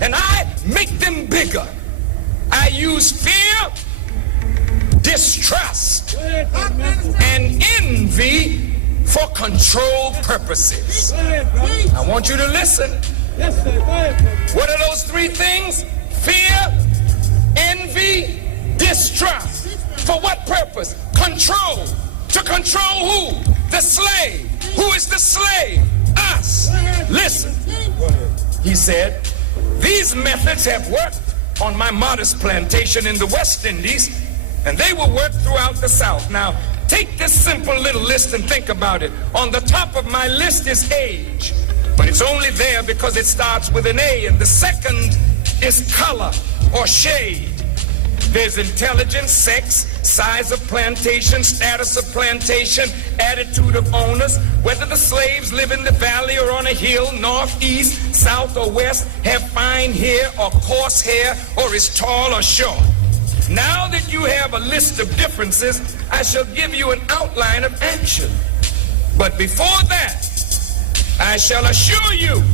and I make them bigger. I use fear, distrust, and envy for control purposes. I want you to listen. What are those three things? Fear, envy, distrust. For what purpose? Control. To control who? The slave. Who is the slave? Us. Listen. He said, these methods have worked on my modest plantation in the West Indies, and they will work throughout the South. Now, take this simple little list and think about it. On the top of my list is age, but it's only there because it starts with an A, and the second is color or shade. There's intelligence, sex, size of plantation, status of plantation, attitude of owners, whether the slaves live in the valley or on a hill, north, east, south, or west, have fine hair or coarse hair, or is tall or short. Now that you have a list of differences, I shall give you an outline of action. But before that, I shall assure you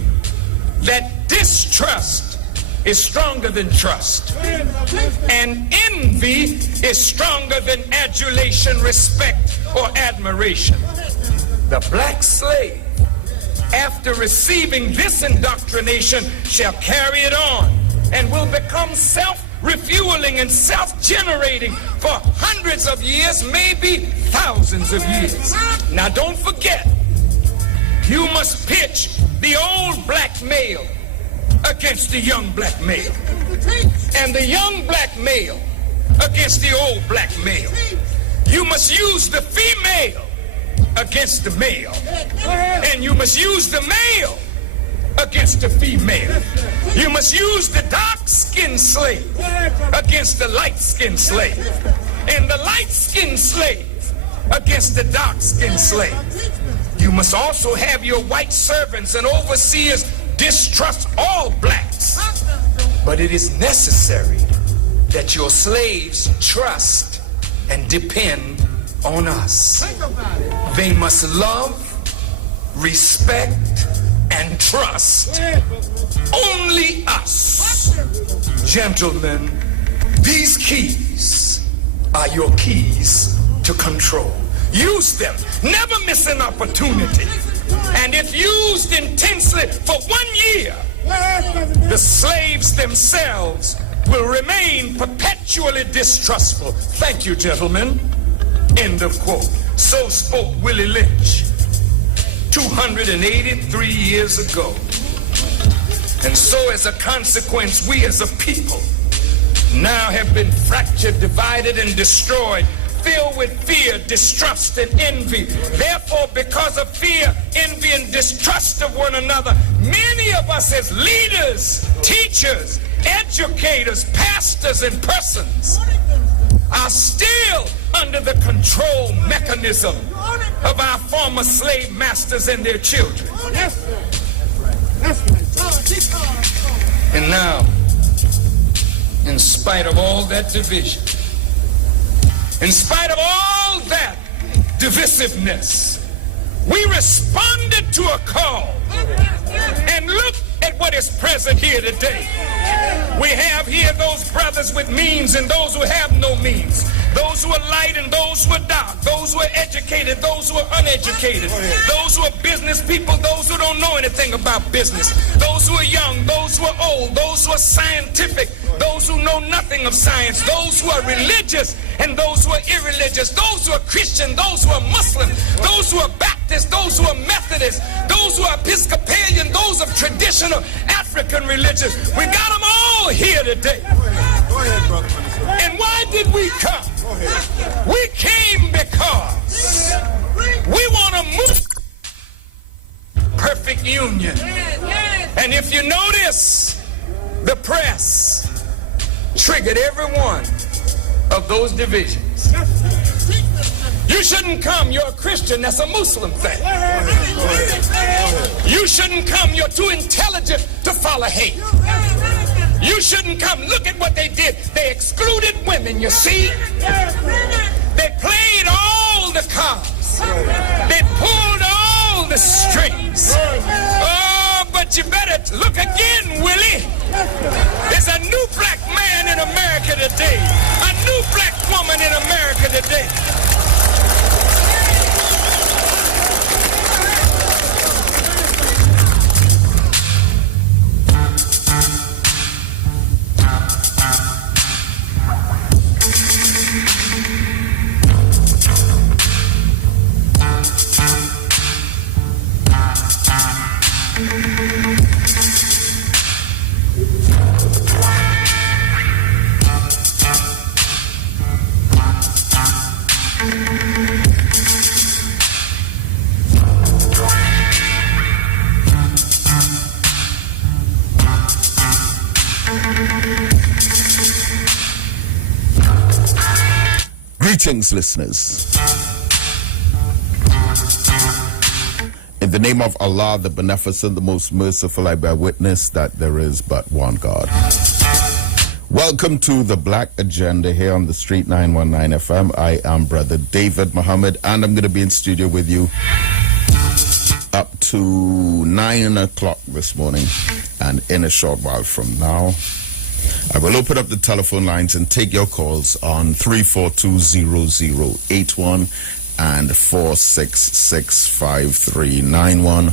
that distrust is stronger than trust, and envy is stronger than adulation, respect, or admiration. The black slave, after receiving this indoctrination, shall carry it on and will become self-refueling and self-generating for hundreds of years, maybe thousands of years. Now don't forget, you must pitch the old black male against the young black male, and the young black male against the old black male. You must use the female against the male, and you must use the male against the female. You must use the dark-skinned slave against the light-skinned slave, and the light-skinned slave against the dark-skinned slave. You must also have your white servants and overseers distrust all blacks. But it is necessary that your slaves trust and depend on us. They must love, respect, and trust only us. Gentlemen, these keys are your keys to control. Use them. Never miss an opportunity. And if used intensely for 1 year, the slaves themselves will remain perpetually distrustful. Thank you, gentlemen. End of quote. So spoke Willie Lynch 283 years ago. And so as a consequence, we as a people now have been fractured, divided, and destroyed, filled with fear, distrust, and envy. Therefore, because of fear, envy, and distrust of one another, many of us as leaders, teachers, educators, pastors, and persons are still under the control mechanism of our former slave masters and their children. And now, in spite of all that division, in spite of all that divisiveness, we responded to a call. And look at what is present here today. We have here those brothers with means and those who have no means, those who are light and those who are dark, those who are educated, those who are uneducated, those who are business people, those who don't know anything about business, those who are young, those who are old, those who are scientific, those who know nothing of science, those who are religious and those who are irreligious, those who are Christian, those who are Muslim, those who are Baptist, those who are Methodist, those who are Episcopalian, those of traditional African religion. We got them all here today. Go ahead, brother. And why did we come? We came because we want to move perfect union. And if you notice, the press triggered every one of those divisions. You shouldn't come, you're a Christian, that's a Muslim thing. You shouldn't come, you're too intelligent to follow hate. You shouldn't come. Look at what they did. They excluded women, you see. They played all the cards. They pulled all the strings. Oh, but you better look again, Willie. going in America today. Greetings, listeners. In the name of Allah, the Beneficent, the Most Merciful, I bear witness that there is but one God. Welcome to the Black Agenda here on the Street 919 FM. I am Brother David Muhammad, and I'm going to be in studio with you up to 9 o'clock this morning. And in a short while from now, I will open up the telephone lines and take your calls on 342-0081 and 466-5391.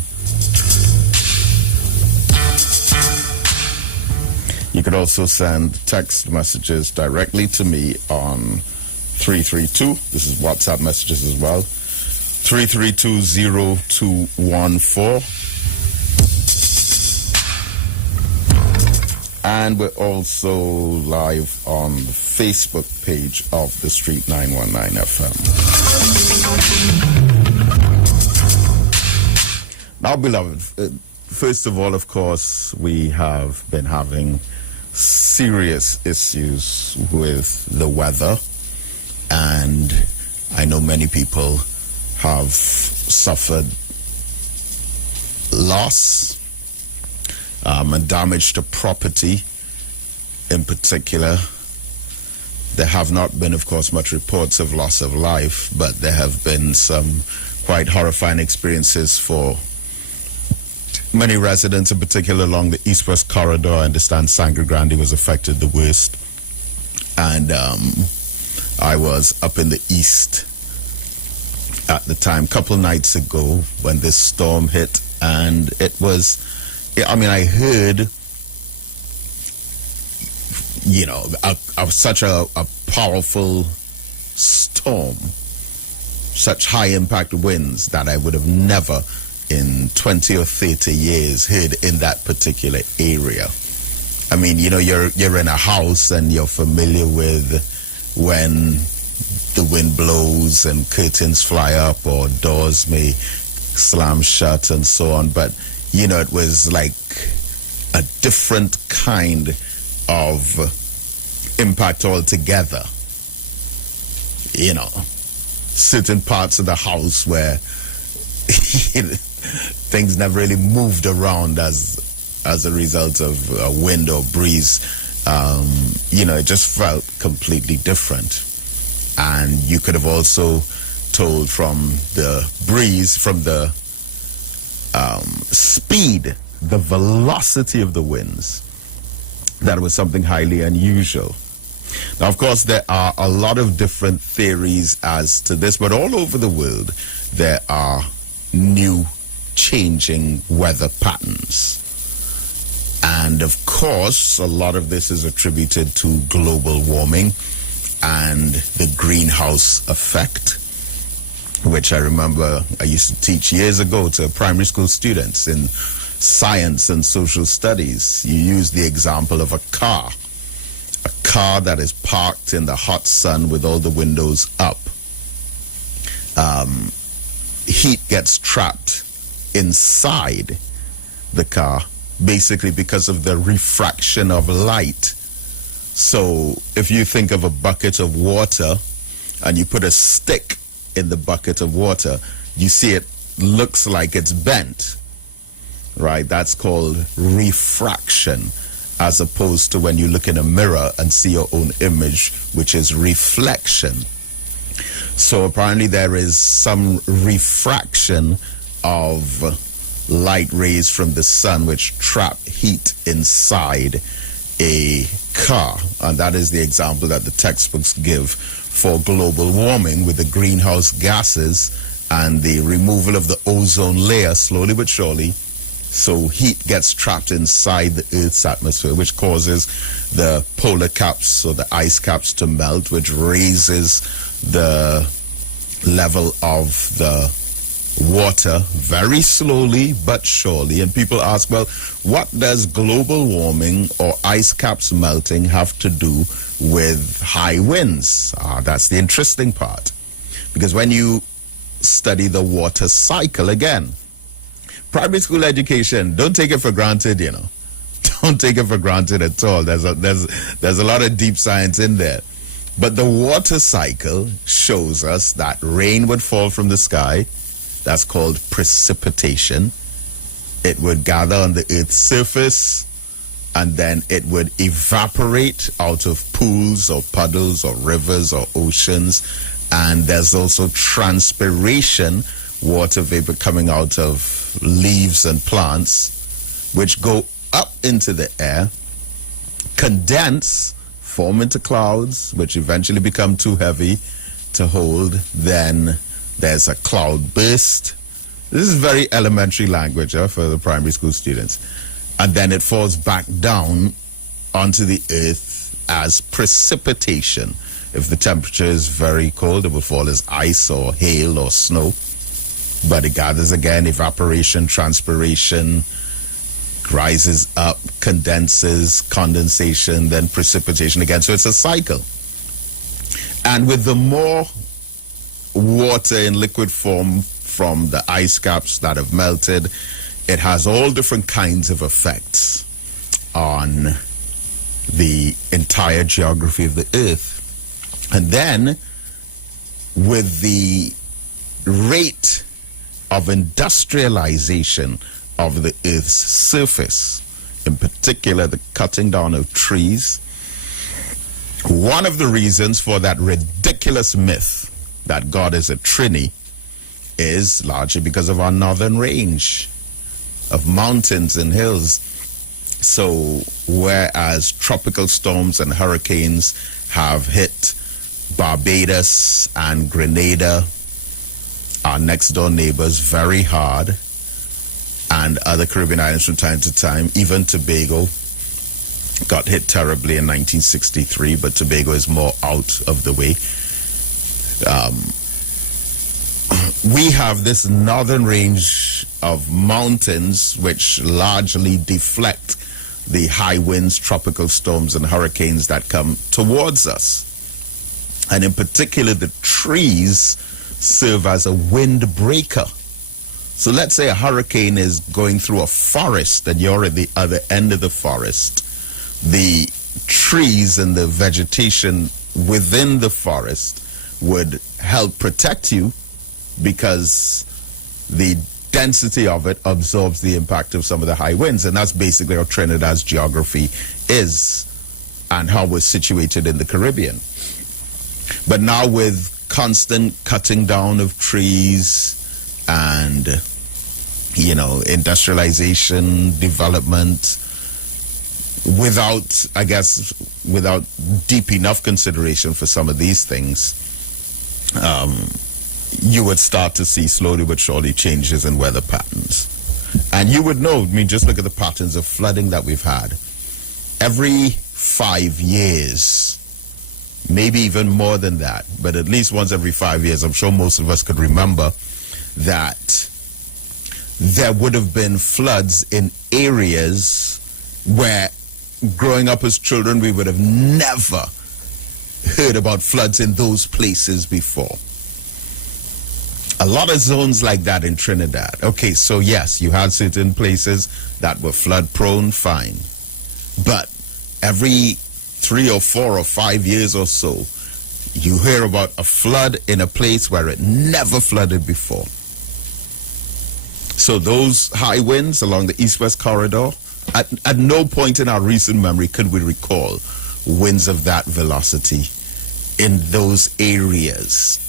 You could also send text messages directly to me on 332. This is WhatsApp messages as well. 332-0214. And we're also live on the Facebook page of the Street 919 FM. Now, beloved, first of all, of course, we have been having serious issues with the weather, and I know many people have suffered loss and damage to property. In particular, there have not been, of course, much reports of loss of life, but there have been some quite horrifying experiences for many residents, in particular along the east-west corridor. I understand Sangre Grande was affected the worst, and I was up in the east at the time, a couple of nights ago, when this storm hit, and it was, I mean, I heard, you know, such a powerful storm, such high impact winds that I would have never in 20 or 30 years heard in that particular area. I mean, you know, you're in a house and you're familiar with when the wind blows and curtains fly up or doors may slam shut and so on, but you know, it was like a different kind of impact altogether. You know, certain parts of the house where things never really moved around as a result of wind or breeze. You know, it just felt completely different. And you could have also told from the breeze, from the speed, the velocity of the winds, that was something highly unusual. Now, of course, there are a lot of different theories as to this, but all over the world there are new changing weather patterns. And of course, a lot of this is attributed to global warming and the greenhouse effect, which I remember I used to teach years ago to primary school students in science and social studies. You use the example of a car that is parked in the hot sun with all the windows up. Heat gets trapped inside the car, basically because of the refraction of light. So if you think of a bucket of water and you put a stick in the bucket of water, you see it looks like it's bent, right? That's called refraction, as opposed to when you look in a mirror and see your own image, which is reflection. So apparently there is some refraction of light rays from the sun which trap heat inside a car. And that is the example that the textbooks give for global warming, with the greenhouse gases and the removal of the ozone layer slowly but surely. So heat gets trapped inside the Earth's atmosphere, which causes the polar caps or the ice caps to melt, which raises the level of the water very slowly but surely. And people ask, well, what does global warming or ice caps melting have to do with high winds? That's the interesting part. Because when you study the water cycle, again, primary school education, don't take it for granted, you know. Don't take it for granted at all. There's a lot of deep science in there. But the water cycle shows us that rain would fall from the sky. That's called precipitation. It would gather on the Earth's surface, and then it would evaporate out of pools or puddles or rivers or oceans. And there's also transpiration, water vapor coming out of leaves and plants, which go up into the air, condense, form into clouds, which eventually become too heavy to hold. Then there's a cloud burst. This is very elementary language for the primary school students. And then it falls back down onto the earth as precipitation. If the temperature is very cold, it will fall as ice or hail or snow. But it gathers again, evaporation, transpiration, rises up, condenses, condensation, then precipitation again. So it's a cycle. And with the more water in liquid form from the ice caps that have melted, it has all different kinds of effects on the entire geography of the earth. And then with the rate of industrialization of the earth's surface, in particular the cutting down of trees, one of the reasons for that ridiculous myth that God is a Trini is largely because of our northern range of mountains and hills. So whereas tropical storms and hurricanes have hit Barbados and Grenada, our next door neighbors, very hard, and other Caribbean islands from time to time, even Tobago got hit terribly in 1963, but Tobago is more out of the way. We have this northern range of mountains which largely deflect the high winds, tropical storms, and hurricanes that come towards us. And in particular, the trees serve as a windbreaker. So let's say a hurricane is going through a forest and you're at the other end of the forest. The trees and the vegetation within the forest would help protect you because the density of it absorbs the impact of some of the high winds. And that's basically how Trinidad's geography is and how we're situated in the Caribbean. But now with constant cutting down of trees and, you know, industrialization, development, without deep enough consideration for some of these things, you would start to see slowly but surely changes in weather patterns. And you would know, I mean, just look at the patterns of flooding that we've had. Every 5 years, maybe even more than that, but at least once every 5 years, I'm sure most of us could remember that there would have been floods in areas where growing up as children, we would have never heard about floods in those places before. A lot of zones like that in Trinidad. Okay, so yes, you had certain places that were flood prone, fine. But every 3 or 4 or 5 years or so, you hear about a flood in a place where it never flooded before. So those high winds along the east-west corridor, at no point in our recent memory could we recall winds of that velocity in those areas.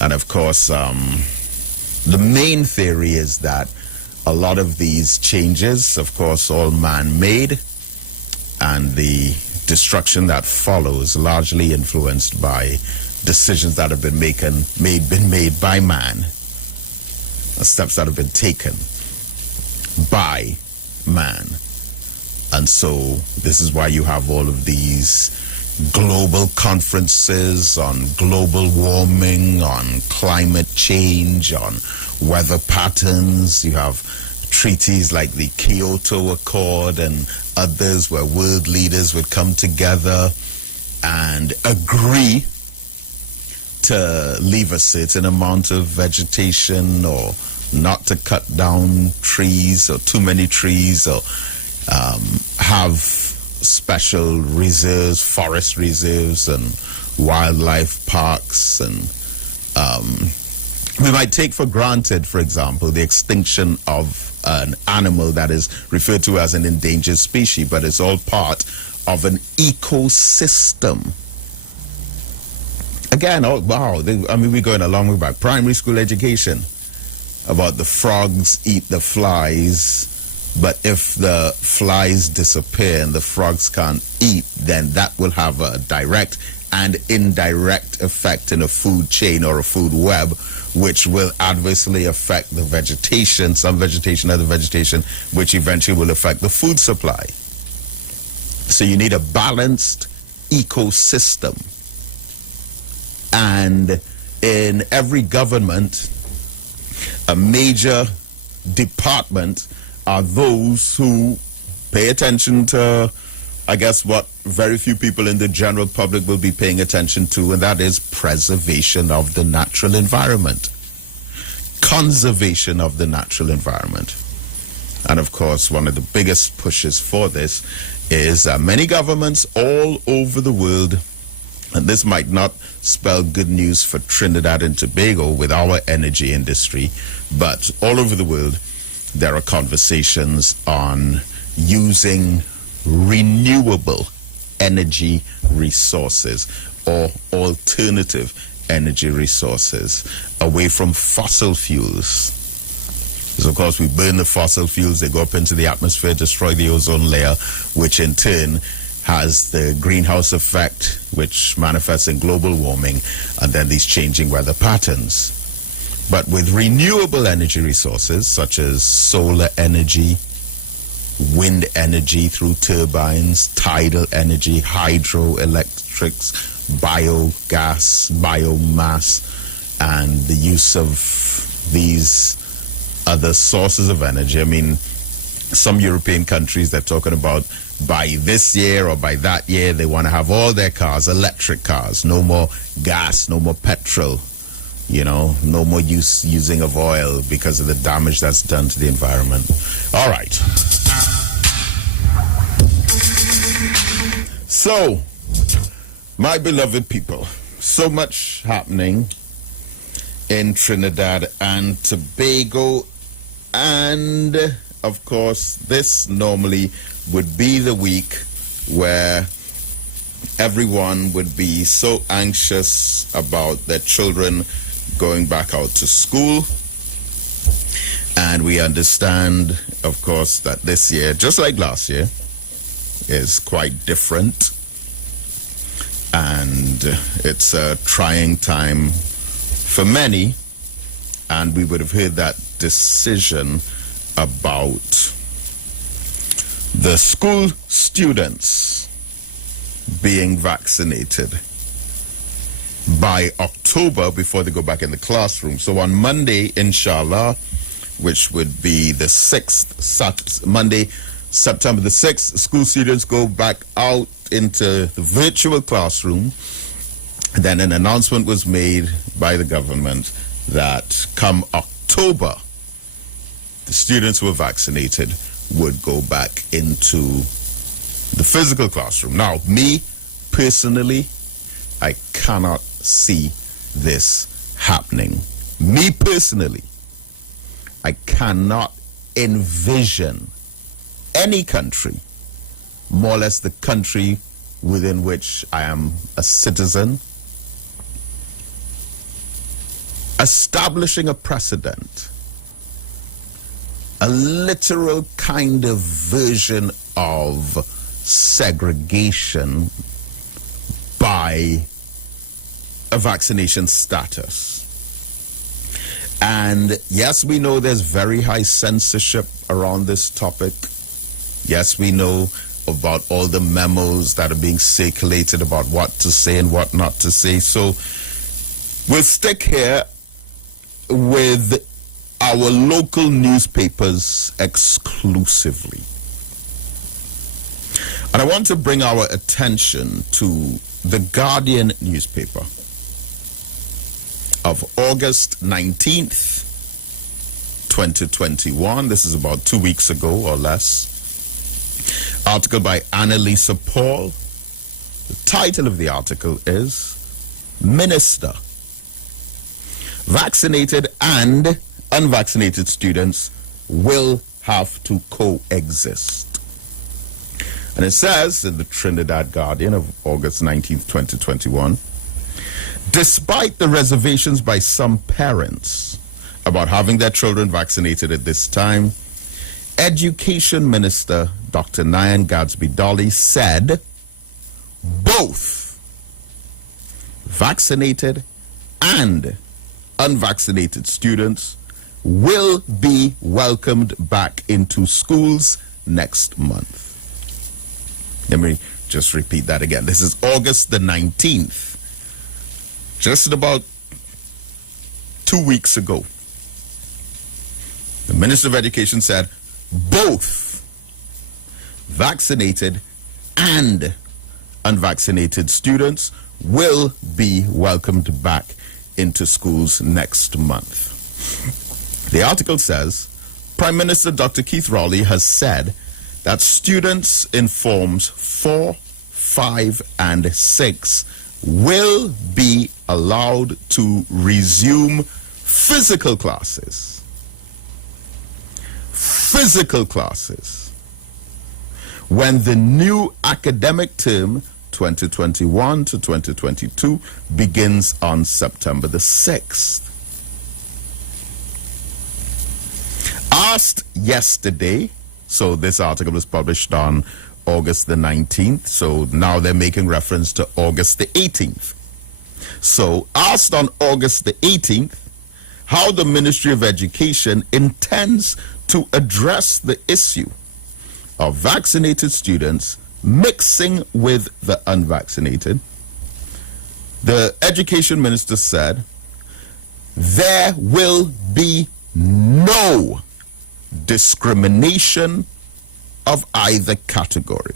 And of course, the main theory is that a lot of these changes, of course, all man-made, and the destruction that follows, largely influenced by decisions that have been made by man, steps that have been taken by man. And so this is why you have all of these global conferences on global warming, on climate change, on weather patterns. You have treaties like the Kyoto Accord and others where world leaders would come together and agree to leave a certain amount of vegetation, or not to cut down trees or too many trees, or have special reserves, forest reserves and wildlife parks. And we might take for granted, for example, the extinction of an animal that is referred to as an endangered species, but it's all part of an ecosystem. Again, oh wow, we're going a long way back. Primary school education about the frogs eat the flies, but if the flies disappear and the frogs can't eat, then that will have a direct and indirect effect in a food chain or a food web, which will adversely affect the vegetation, some vegetation, other vegetation, which eventually will affect the food supply. So you need a balanced ecosystem. And in every government, a major department are those who pay attention to, I guess, what very few people in the general public will be paying attention to, and that is preservation of the natural environment, conservation of the natural environment. And of course, one of the biggest pushes for this is many governments all over the world, and this might not spell good news for Trinidad and Tobago with our energy industry, but all over the world, there are conversations on using renewable energy resources or alternative energy resources away from fossil fuels. Because of course we burn the fossil fuels, they go up into the atmosphere, destroy the ozone layer, which in turn has the greenhouse effect, which manifests in global warming, and then these changing weather patterns. But with renewable energy resources such as solar energy, wind energy through turbines, tidal energy, hydroelectrics, biogas, biomass, and the use of these other sources of energy. I mean, some European countries, they're talking about by this year or by that year, they want to have all their cars electric cars, no more gas, no more petrol, no more using of oil because of the damage that's done to the environment. All right. So, my beloved people, so much happening in Trinidad and Tobago, and of course, this normally would be the week where everyone would be so anxious about their children going back out to school. And we understand, of course, that this year, just like last year, is quite different. And it's a trying time for many. And we would have heard that decision about the school students being vaccinated by October before they go back in the classroom. So on Monday, inshallah, which would be the 6th, Monday, September the 6th, school students go back out into the virtual classroom. Then an announcement was made by the government that come October, the students who were vaccinated would go back into the physical classroom. Now, me personally, I cannot see this happening. Me personally, I cannot envision any country, more or less the country within which I am a citizen, establishing a precedent, a literal kind of version of segregation by a vaccination status. And yes, we know there's very high censorship around this topic. Yes, we know about all the memos that are being circulated about what to say and what not to say. So we'll stick here with our local newspapers exclusively. And I want to bring our attention to the Guardian newspaper of August 19th, 2021. This is about 2 weeks ago or less. Article by Annalisa Paul. The title of the article is Minister: Vaccinated and unvaccinated students will have to coexist. And it says in the Trinidad Guardian of August 19th, 2021, despite the reservations by some parents about having their children vaccinated at this time, Education Minister Dr. Nyan Gadsby-Dolly said both vaccinated and unvaccinated students will be welcomed back into schools next month. Let me just repeat that again. This is August the 19th. Just about 2 weeks ago, the Minister of Education said both vaccinated and unvaccinated students will be welcomed back into schools next month. The article says Prime Minister Dr. Keith Rowley has said that students in forms 4, 5, and 6 will be allowed to resume physical classes. Physical classes. When the new academic term 2021 to 2022 begins on September the 6th. Asked yesterday, so this article was published on August the 19th, so now they're making reference to August the 18th. So, asked on August the 18th how the Ministry of Education intends to address the issue of vaccinated students mixing with the unvaccinated, the Education Minister said there will be no discrimination of either category.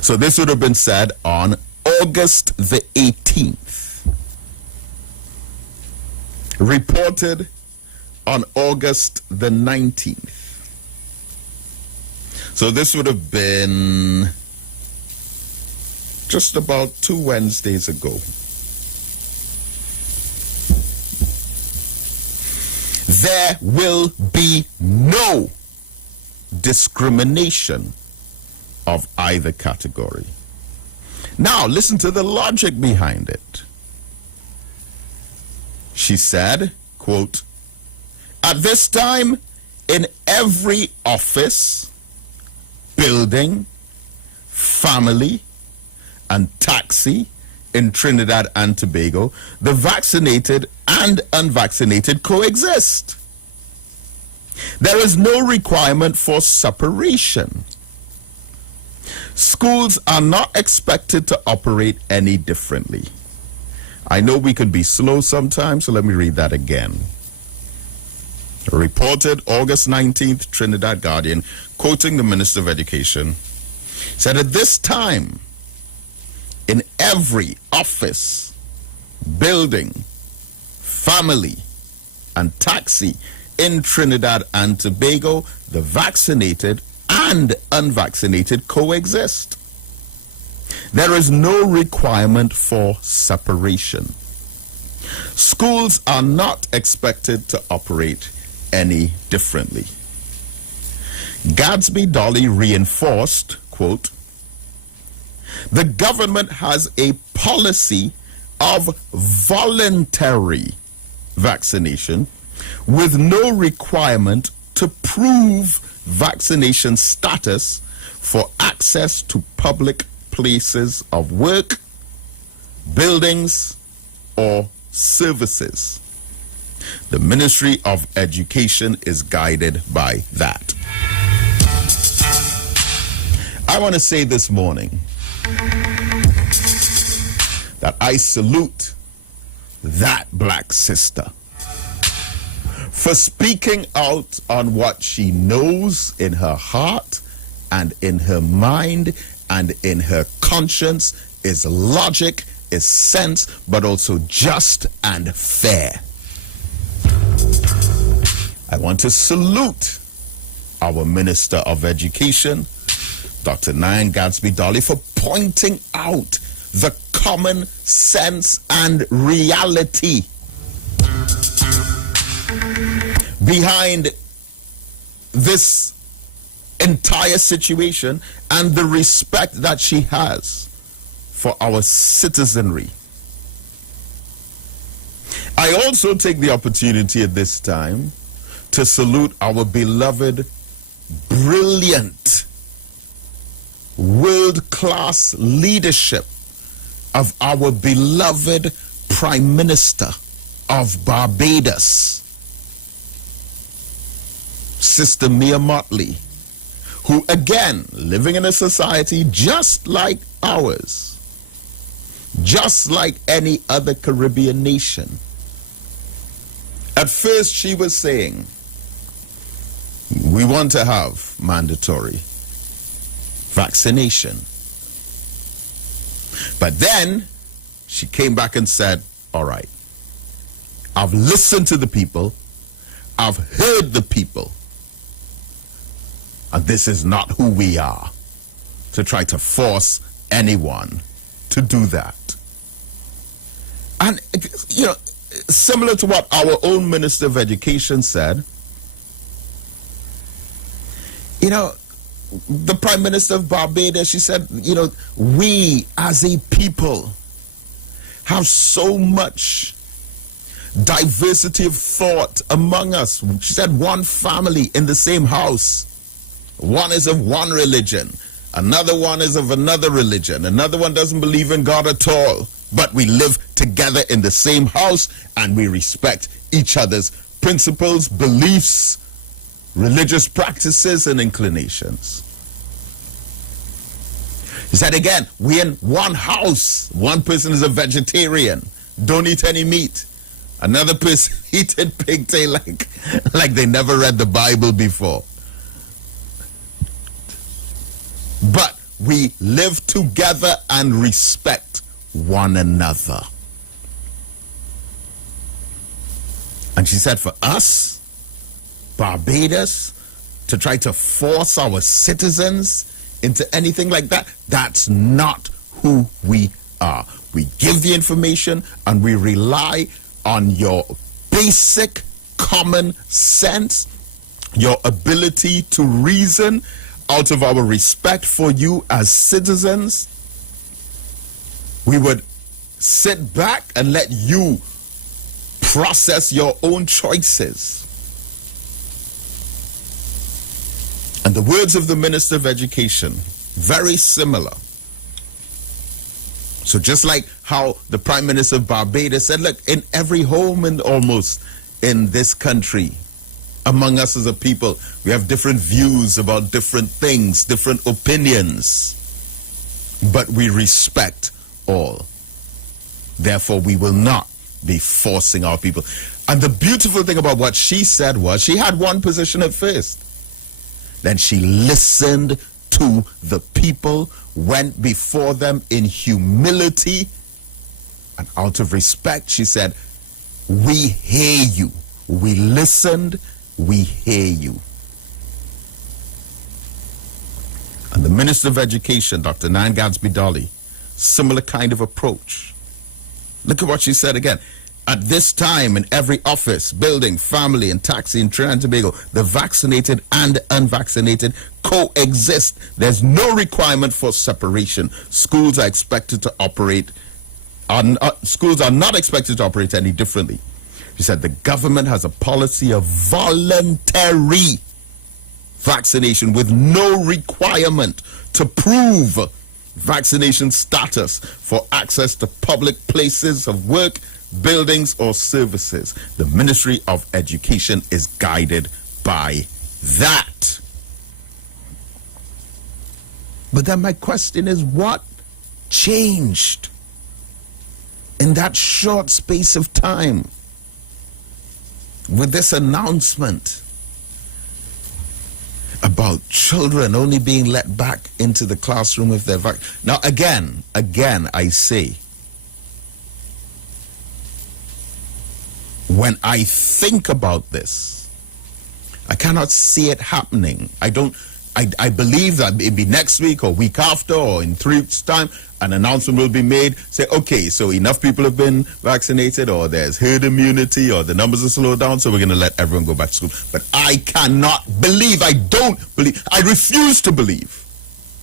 So this would have been said on August the 18th. Reported on August the 19th. So this would have been just about 2 Wednesdays ago. There will be no discrimination of either category. Now, listen to the logic behind it. She said, quote, at this time, in every office, building, family, and taxi in Trinidad and Tobago, the vaccinated and unvaccinated coexist. There is no requirement for separation. Schools are not expected to operate any differently. I know we could be slow sometimes, so let me read that again. Reported August 19th, Trinidad Guardian, quoting the Minister of Education, said at this time, in every office, building, family, and taxi in Trinidad and Tobago, the vaccinated and unvaccinated coexist. There is no requirement for separation. Schools are not expected to operate any differently. Gadsby-Dolly reinforced, quote, the government has a policy of voluntary vaccination with no requirement to prove vaccination status for access to public places of work, buildings, or services. The Ministry of Education is guided by that. I want to say this morning that I salute that black sister for speaking out on what she knows in her heart and in her mind and in her conscience is logic, is sense, but also just and fair. I want to salute our Minister of Education, Dr. Nyan Gadsby-Dolly, for pointing out the common sense and reality behind this entire situation and the respect that she has for our citizenry. I also take the opportunity at this time to salute our beloved, brilliant, world-class leadership of our beloved Prime Minister of Barbados, Sister Mia Mottley, who, again, living in a society just like ours, just like any other Caribbean nation. At first, she was saying, we want to have mandatory vaccination. But then she came back and said, all right, I've listened to the people, I've heard the people, and this is not who we are to try to force anyone to do that. And, you know, similar to what our own Minister of Education said, you know, the Prime Minister of Barbados, she said, you know, we as a people have so much diversity of thought among us. She said one family in the same house. One is of one religion. Another one is of another religion. Another one doesn't believe in God at all. But we live together in the same house and we respect each other's principles, beliefs, religious practices, and inclinations. He said again, we're in one house. One person is a vegetarian, don't eat any meat. Another person eating pigtail like they never read the Bible before. But we live together and respect one another. And she said for us, Barbados, to try to force our citizens into anything like that, that's not who we are. We give the information and we rely on your basic common sense, your ability to reason out of our respect for you as citizens. We would sit back and let you process your own choices. And the words of the Minister of Education, very similar. So just like how the Prime Minister of Barbados said, look, in every home and almost in this country, among us as a people, we have different views about different things, different opinions, but we respect all. Therefore, we will not be forcing our people. And the beautiful thing about what she said was she had one position at first. Then she listened to the people, went before them in humility, and out of respect, she said, we hear you. We listened, we hear you. And the Minister of Education, Dr. Nyan Gadsby-Dolly, similar kind of approach. Look at what she said again. At this time, in every office, building, family, and taxi in Trinidad and Tobago, the vaccinated and unvaccinated coexist. There's no requirement for separation. Schools are expected to operate. Schools are not expected to operate any differently. She said the government has a policy of voluntary vaccination with no requirement to prove vaccination status for access to public places of work, buildings, or services. The Ministry of Education is guided by that. But then my question is, what changed in that short space of time with this announcement about children only being let back into the classroom if they're vaccinated? Now, again, I say, when I think about this, I cannot see it happening. I believe that maybe next week or week after or in 3 weeks' time, an announcement will be made, say, okay, so enough people have been vaccinated, or there's herd immunity, or the numbers are slowed down, so we're going to let everyone go back to school. But I cannot believe, I refuse to believe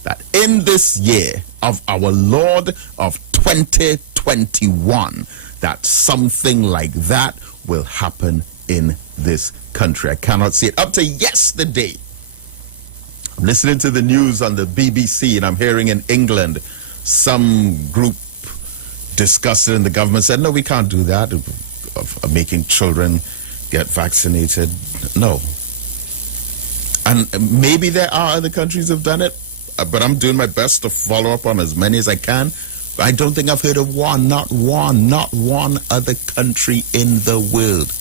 that in this year of our Lord of 2021, that something like that will happen in this country. I cannot see it. Up to yesterday, I'm listening to the news on the BBC, and I'm hearing in England some group discussing, and the government said, no, we can't do that, of making children get vaccinated. No. And maybe there are other countries have done it, but I'm doing my best to follow up on as many as I can. I don't think I've heard of not one other country in the world.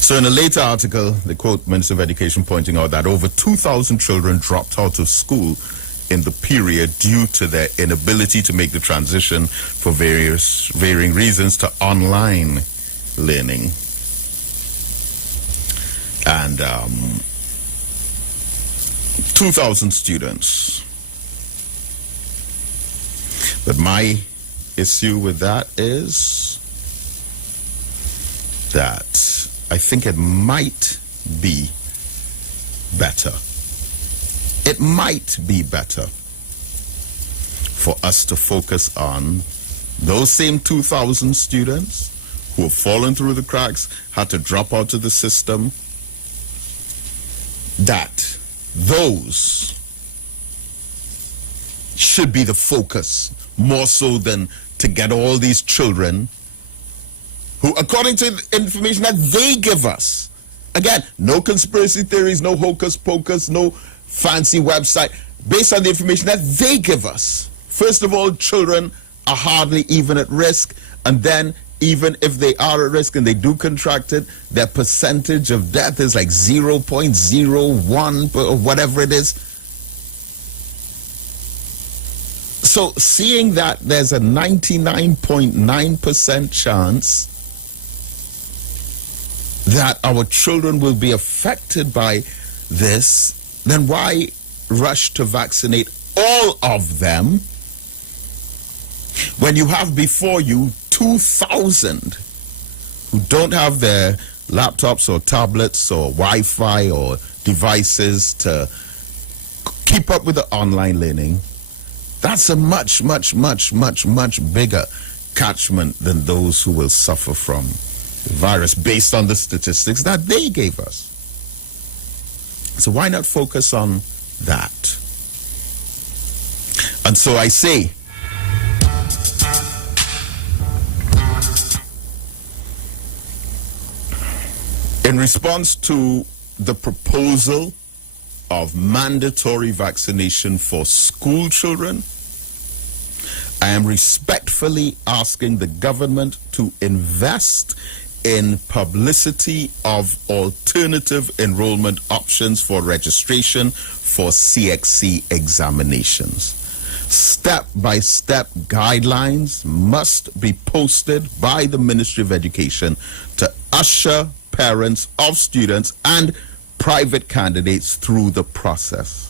So in a later article, they quote Minister of Education pointing out that over 2,000 children dropped out of school in the period due to their inability to make the transition for varying reasons to online learning. And 2,000 students. But my issue with that is that I think it might be better. It might be better for us to focus on those same 2,000 students who have fallen through the cracks, had to drop out of the system, that those should be the focus more so than to get all these children who, according to the information that they give us, again, no conspiracy theories, no hocus pocus, no fancy website, based on the information that they give us, first of all, children are hardly even at risk, and then even if they are at risk and they do contract it, their percentage of death is like 0.01 or whatever it is. So seeing that there's a 99.9% chance that our children will be affected by this, then why rush to vaccinate all of them when you have before you 2,000 who don't have their laptops or tablets or Wi-Fi or devices to keep up with the online learning? That's a much bigger catchment than those who will suffer from the virus based on the statistics that they gave us. So why not focus on that? And so I say, in response to the proposal of mandatory vaccination for school children, I am respectfully asking the government to invest in publicity of alternative enrollment options for registration for CXC examinations. Step-by-step guidelines must be posted by the Ministry of Education to usher parents of students and private candidates through the process.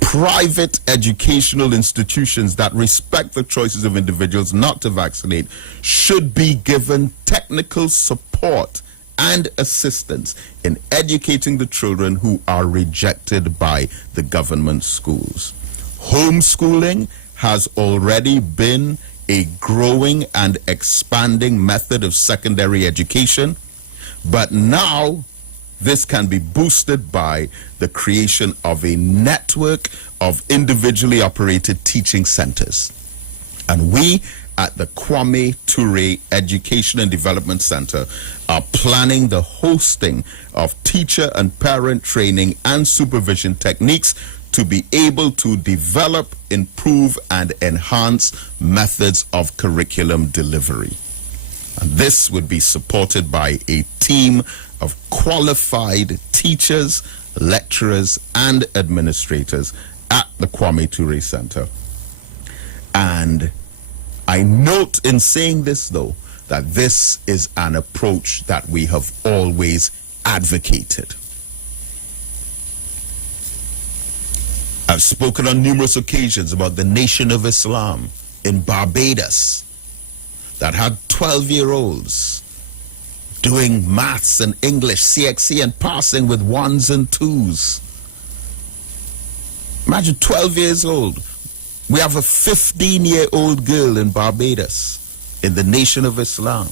Private educational institutions that respect the choices of individuals not to vaccinate should be given technical support and assistance in educating the children who are rejected by the government schools. Homeschooling has already been a growing and expanding method of secondary education, but now this can be boosted by the creation of a network of individually operated teaching centers. And we at the Kwame Ture Education and Development Center are planning the hosting of teacher and parent training and supervision techniques to be able to develop, improve, and enhance methods of curriculum delivery. And this would be supported by a team of qualified teachers, lecturers, and administrators at the Kwame Ture Center. And I note in saying this, though, that this is an approach that we have always advocated. I've spoken on numerous occasions about the Nation of Islam in Barbados that had 12-year-olds doing maths and English, CXC, and passing with 1s and 2s. Imagine 12 years old. We have a 15-year-old girl in Barbados, in the Nation of Islam,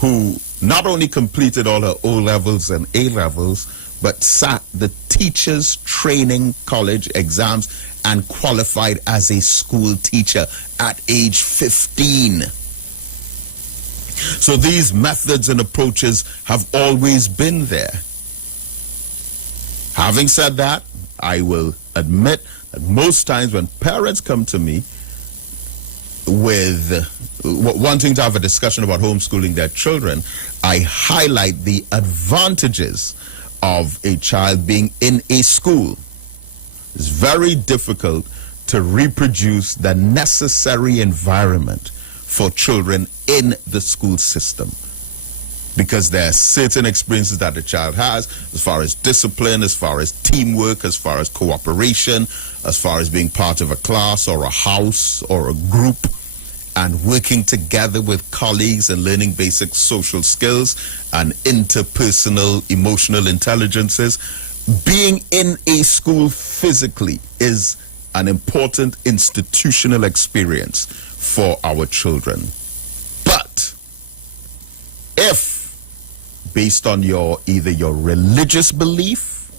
who not only completed all her O-levels and A-levels, but sat the teachers training college exams and qualified as a school teacher at age 15. So these methods and approaches have always been there. Having said that, I will admit that most times when parents come to me with wanting to have a discussion about homeschooling their children, I highlight the advantages of a child being in a school. It's very difficult to reproduce the necessary environment for children in the school system, because there are certain experiences that the child has as far as discipline, as far as teamwork, as far as cooperation, as far as being part of a class or a house or a group, and working together with colleagues and learning basic social skills and interpersonal emotional intelligences. Being in a school physically is an important institutional experience for our children. But if, based on either your religious belief,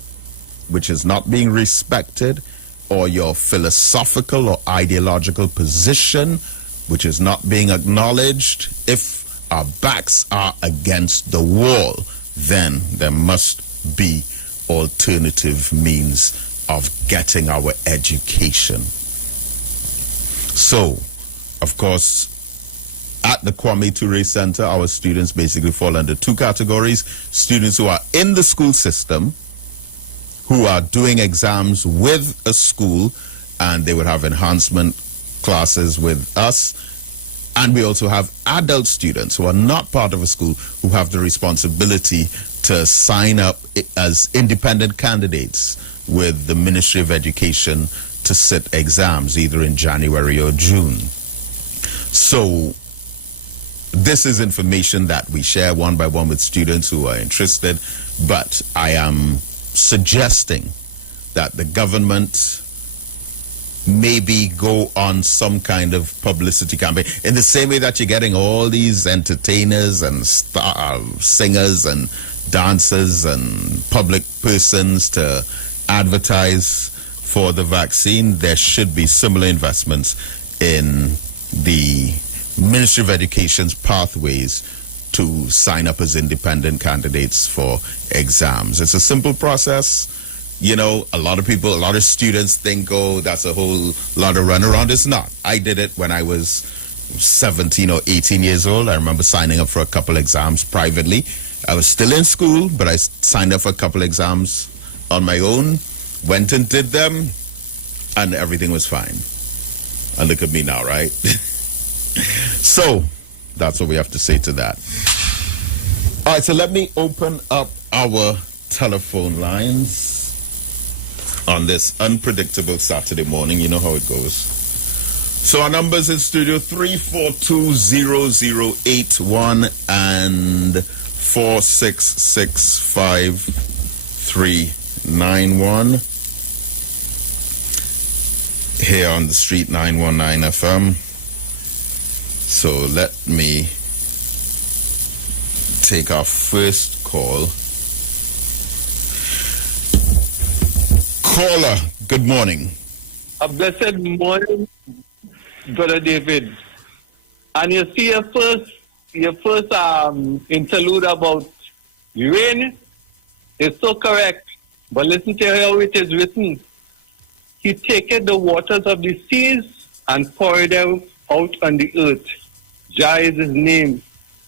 which is not being respected, or your philosophical or ideological position, which is not being acknowledged, if our backs are against the wall, then there must be alternative means of getting our education. So, of course, at the Kwame Ture Center, our students basically fall under two categories: students who are in the school system, who are doing exams with a school, and they would have enhancement classes with us. And we also have adult students who are not part of a school, who have the responsibility to sign up as independent candidates with the Ministry of Education to sit exams either in January or June. So this is information that we share one by one with students who are interested, but I am suggesting that the government maybe go on some kind of publicity campaign in the same way that you're getting all these entertainers and singers and dancers and public persons to advertise for the vaccine. There should be similar investments in the Ministry of Education's pathways to sign up as independent candidates for exams. It's a simple process. You know, a lot of students think, oh, that's a whole lot of runaround. It's not. I did it when I was 17 or 18 years old. I remember signing up for a couple exams privately. I was still in school, but I signed up for a couple exams on my own, went and did them, and everything was fine. And look at me now, right? So, that's what we have to say to that. All right, so let me open up our telephone lines on this unpredictable Saturday morning. You know how it goes. So our numbers in studio: 342-0081 and 4665391. Here on the street, 919 FM. So let me take our first call Caller, good morning. A blessed morning, Brother David. And you see your first interlude about rain is so correct. But listen to how it is written. He taketh the waters of the seas and poured them out on the earth. Jah is his name.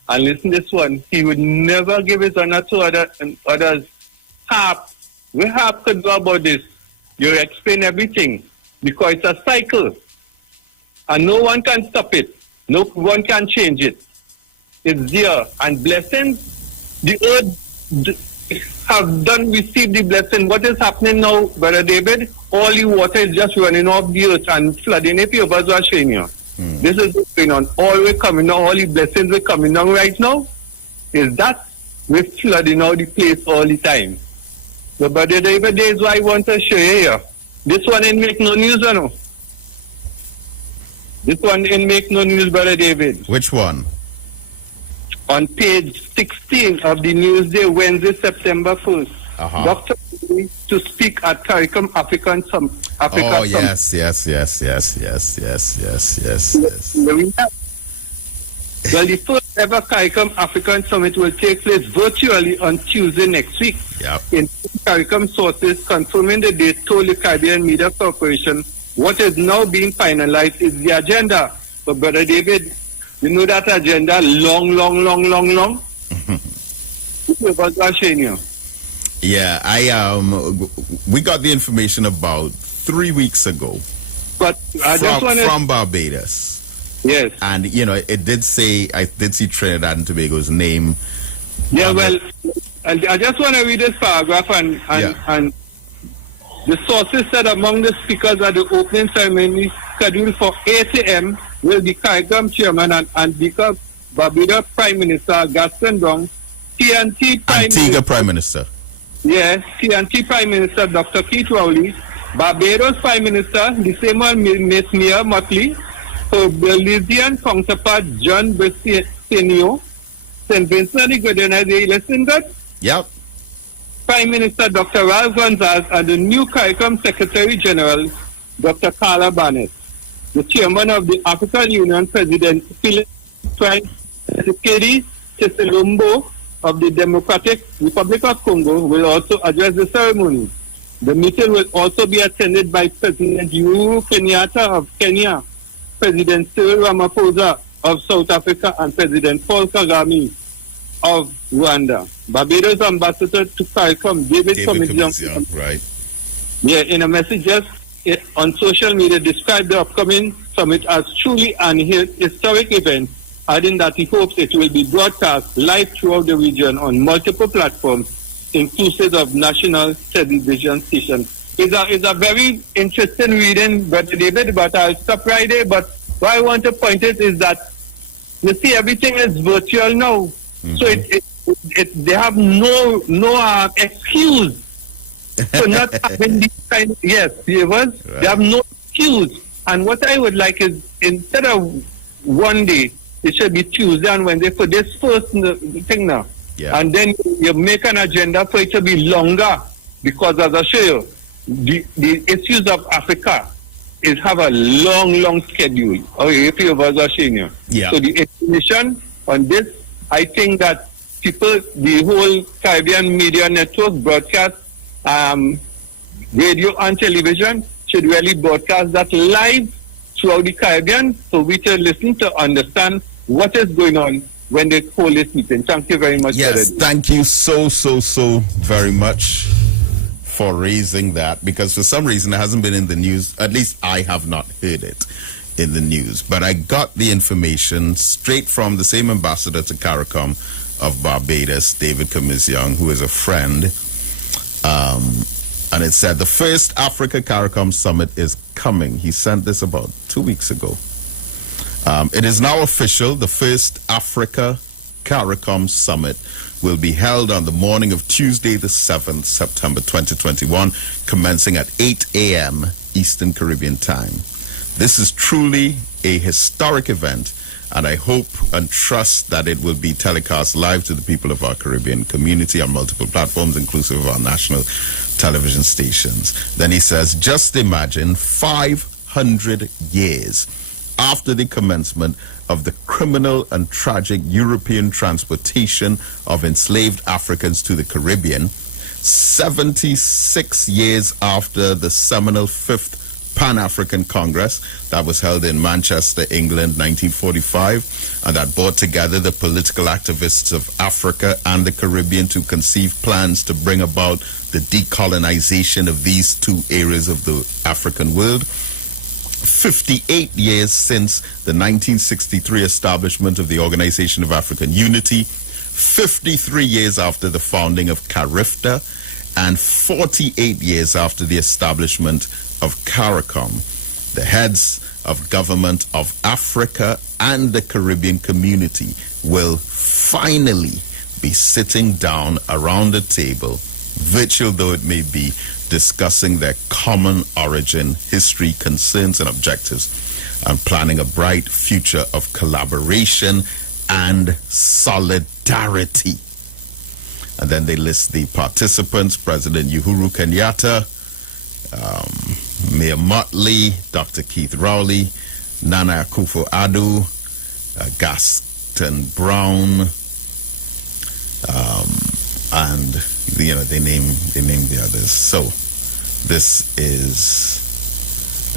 And listen to this one. He would never give his honor to others. Harp. We have to do about this. You explain everything. Because it's a cycle. And no one can stop it. No one can change it. It's there. And blessings, the earth have done receive the blessing. What is happening now, Brother David? All the water is just running off the earth and flooding it. This is what's going on. All we're coming now, all the blessings we're coming down right now, is that we're flooding out the place all the time. So, Brother David, this is what I want to show you here. This one didn't make no news, you know. This one didn't make no news, Brother David. Which one? On page 16 of the Newsday, Wednesday, September 1st. Dr. to speak at CARICOM African Summit. Oh, yes. Well, the first ever CARICOM African Summit will take place virtually on Tuesday next week. Yep. In CARICOM sources confirming the date told the Caribbean Media Corporation what is now being finalized is the agenda. But Brother David, you know that agenda long. Yeah, we got the information about 3 weeks ago. But I just want from Barbados. Yes. And, you know, it did say, I did see Trinidad and Tobago's name. Yeah, well, I just want to read this paragraph and the sources said among the speakers at the opening ceremony scheduled for 8 a.m. will be CARICOM Chairman and Antigua Barbados Prime Minister Gaston Dong, Antigua Prime Minister. Yes, TNT Prime Minister Dr. Keith Rowley, Barbados Prime Minister, the same one, Miss Mia Motley, her Belizean counterpart John Bersenio, St. Vincent and the Grenadines, they listen good? Yep. Prime Minister Dr. Ralph Gonzalez and the new CARICOM Secretary General, Dr. Carla Barnett. The Chairman of the African Union, President Philip Tshisekedi Tshilombo of the Democratic Republic of Congo will also address the ceremony. The meeting will also be attended by President Uhuru Kenyatta of Kenya, President Cyril Ramaphosa of South Africa, and President Paul Kagame of Rwanda. Barbados Ambassador to CARICOM, David Comisión, right? Yeah, in a message just on social media, described the upcoming summit as truly an historic event, adding that he hopes it will be broadcast live throughout the region on multiple platforms, inclusive of national television stations. It's a very interesting reading, Brother David, but I'll stop right there. But what I want to point out is that, you see, everything is virtual now. Mm-hmm. So they have no excuse for not having this kind of, yes, right. They have no excuse. And what I would like is, instead of one day, it should be Tuesday and Wednesday for this first thing now. Yeah. And then you make an agenda for it to be longer, because as I show you, the issues of Africa have a long schedule. If you have showing you. Yeah. So the information on this, I think that people, the whole Caribbean Media Network broadcast, radio and television should really broadcast that live throughout the Caribbean, so we can listen to understand what is going on when they hold this meeting. Thank you very much. Yes, thank you so very much for raising that, because for some reason it hasn't been in the news. At least I have not heard it in the news. But I got the information straight from the same ambassador to CARICOM of Barbados, David Comisión, who is a friend. And it said the first Africa CARICOM Summit is coming. He sent this about 2 weeks ago. It is now official. The first Africa CARICOM Summit will be held on the morning of Tuesday, the 7th September 2021, commencing at 8 a.m. Eastern Caribbean time. This is truly a historic event, and I hope and trust that it will be telecast live to the people of our Caribbean community on multiple platforms, inclusive of our national television stations. Then he says, just imagine 500 years after the commencement of the criminal and tragic European transportation of enslaved Africans to the Caribbean, 76 years after the seminal Fifth Pan-African Congress that was held in Manchester, England, 1945, and that brought together the political activists of Africa and the Caribbean to conceive plans to bring about the decolonization of these two areas of the African world. 58 years since the 1963 establishment of the Organization of African Unity, 53 years after the founding of CARIFTA, and 48 years after the establishment of CARICOM. The heads of government of Africa and the Caribbean community will finally be sitting down around the table, virtual though it may be, discussing their common origin, history, concerns, and objectives, and planning a bright future of collaboration and solidarity. And then they list the participants: President Uhuru Kenyatta, Mayor Motley, Dr. Keith Rowley, Nana Akufo-Addo, Gaston Brown, and they name the others. So this is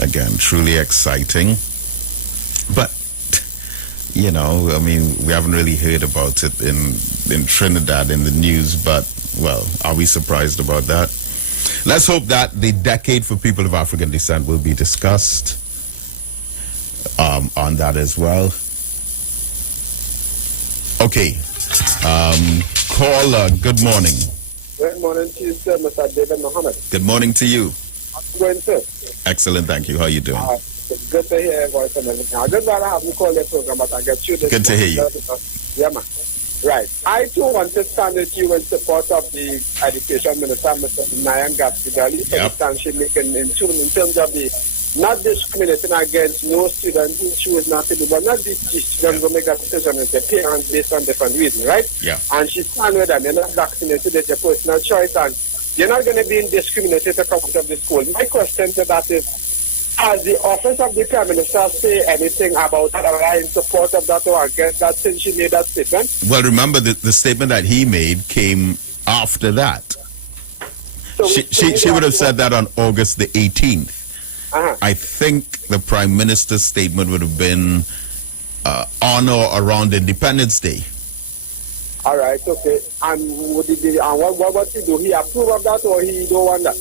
again truly exciting, but we haven't really heard about it in Trinidad in the news. But well, are we surprised about that? Let's hope that the decade for people of African descent will be discussed on that as well. Okay. Caller, good morning. Good morning to you, sir, Mr. David Mohammed. Good morning to you. How's it going, sir? Excellent, thank you. How are you doing? It's good to hear your voice and everything. I just rather have you call your program, but I get you this. Good to hear you. Yeah, man. Right. I too want to stand with you in support of the Education Minister, Mr. Nayan Gaspidali, for the stand she making in terms of the not discriminating against no student who choose not to do, but not the students who make a decision with their parents based on different reasons, right? Yeah. And she stand with them. You're not vaccinated, it's your personal choice, and you're not going to be discriminated to come out of the school. My question to that is, has the office of the Prime Minister say anything about that, or in support of that, or against that since she made that statement? Well, remember the statement that he made came after that. So she would have said that on August the 18th. Uh-huh. I think the Prime Minister's statement would have been on or around Independence Day. All right, okay. And what he do? He approve of that, or he don't want that?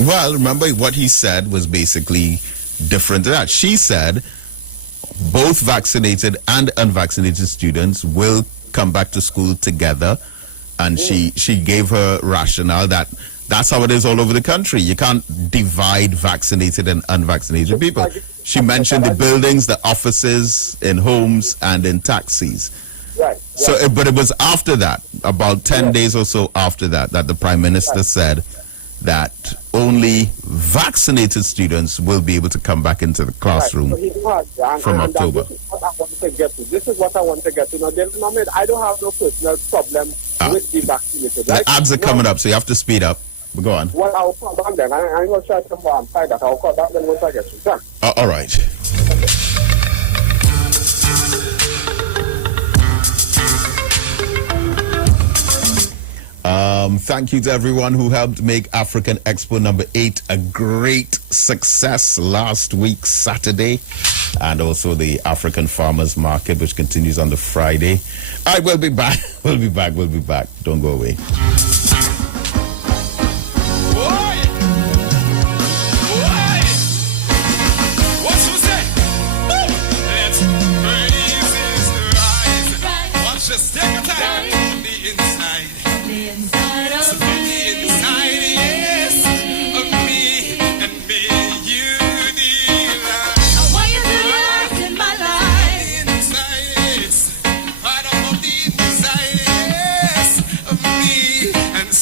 Well, remember what he said was basically different to that. She said both vaccinated and unvaccinated students will come back to school together, and she gave her rationale that that's how it is all over the country. You can't divide vaccinated and unvaccinated people. She mentioned the buildings, the offices, in homes, and in taxis. Right. So, but it was after that, about 10 days or so after that, that the Prime Minister said that only vaccinated students will be able to come back into the classroom from October. This is what I want to get to. Now, David Mohammed, I don't have no personal problem with the vaccinated. Right? The ads are coming up, so you have to speed up. Go on. Well, I'll call back then. I'm going to try to find that. I'll call back then once I get to that. All right. Thank you to everyone who helped make African Expo number 8 a great success last week, Saturday, and also the African Farmers Market, which continues on the Friday. All right, we'll be back. We'll be back. Don't go away. Just take a time on the inside. The inside of me. The inside, yes, of me and me, you delight. I want you to last in my life. The inside, yes, part of the inside, yes, of me and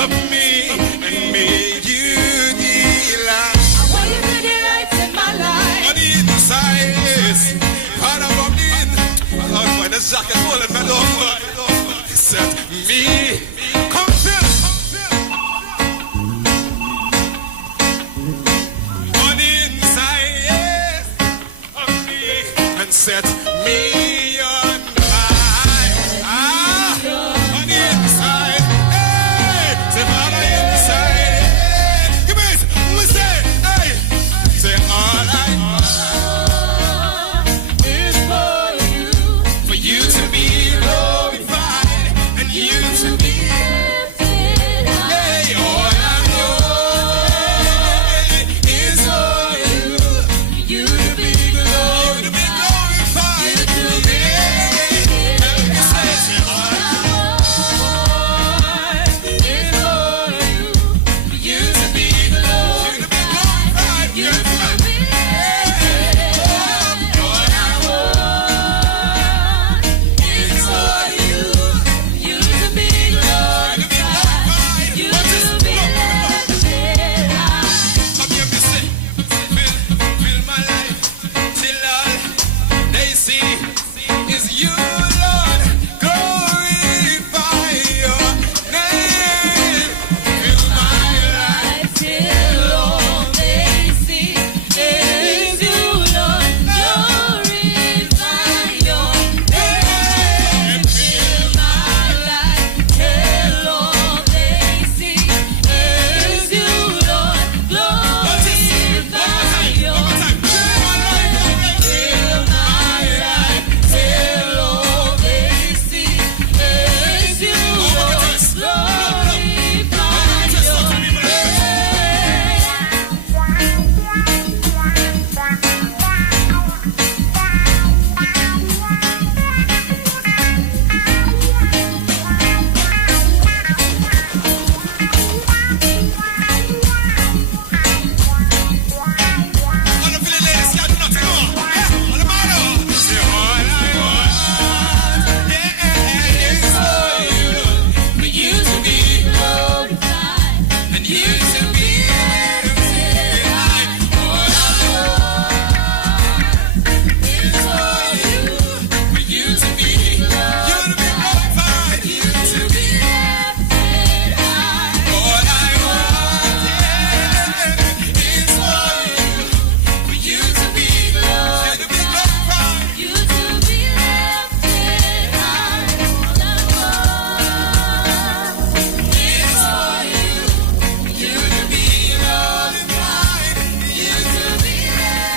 of me and made you delight. I want you to delight in my life. On the inside, yes. Part of me. Oh, boy, this jacket holding me down, boy. Set me. Come feel. On the inside, yes. Of me. And set me on fire. On the inside. Hey. Say, on the inside. Hey. Give me this. We say, hey. Say, all I for you to be glorified and you to be lifted high. Hey, all I know is for you to be glorified, you to be lifted high. Is for you to be glorified, you to be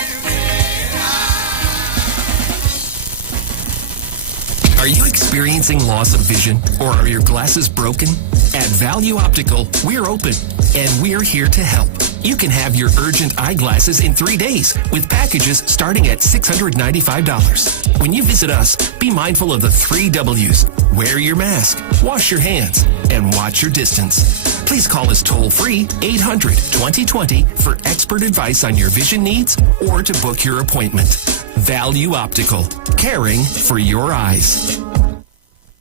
lifted high. Are you experiencing loss of vision or are your glasses broken? At Value Optical, we're open and we're here to help. You can have your urgent eyeglasses in 3 days with packages starting at $695. When you visit us, be mindful of the 3 W's. Wear your mask, wash your hands, and watch your distance. Please call us toll-free 800-2020 for expert advice on your vision needs or to book your appointment. Value Optical, caring for your eyes.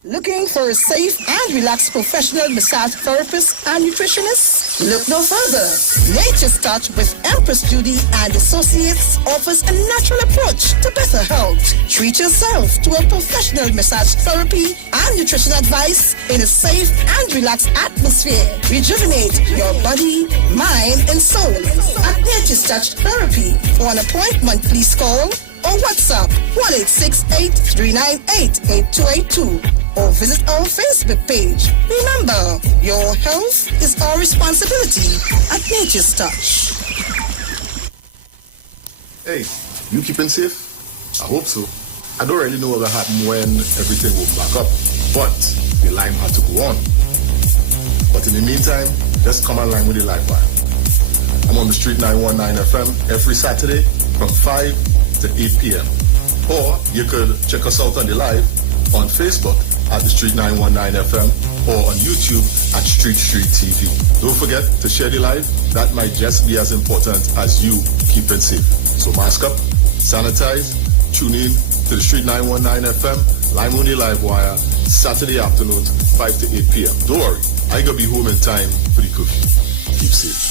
Looking for a safe and relaxed professional massage therapist and nutritionist? Look no further. Nature's Touch with Empress Judy and Associates offers a natural approach to better health. Treat yourself to a professional massage therapy and nutrition advice in a safe and relaxed atmosphere. Rejuvenate your body, mind, and soul at Nature's Touch Therapy. For an appointment, please call or WhatsApp 1-868-398-8282 or visit our Facebook page. Remember, your health is our responsibility at Nature's Touch. Hey, you keeping safe? I hope so. I don't really know what will happen when everything will back up, but the line had to go on. But in the meantime, just come online with the live wire. I'm on the Street 919 FM every Saturday from 5 to 8 p.m. Or you could check us out on the live on Facebook at the Street 919 FM or on YouTube at Street TV. Don't forget to share the live. That might just be as important as you keeping safe. So mask up, sanitize, tune in to to the Street 919 FM, Lime Only Live Wire, Saturday afternoon, 5 to 8 p.m. Don't worry, I gonna be home in time for the cookie. Keep safe.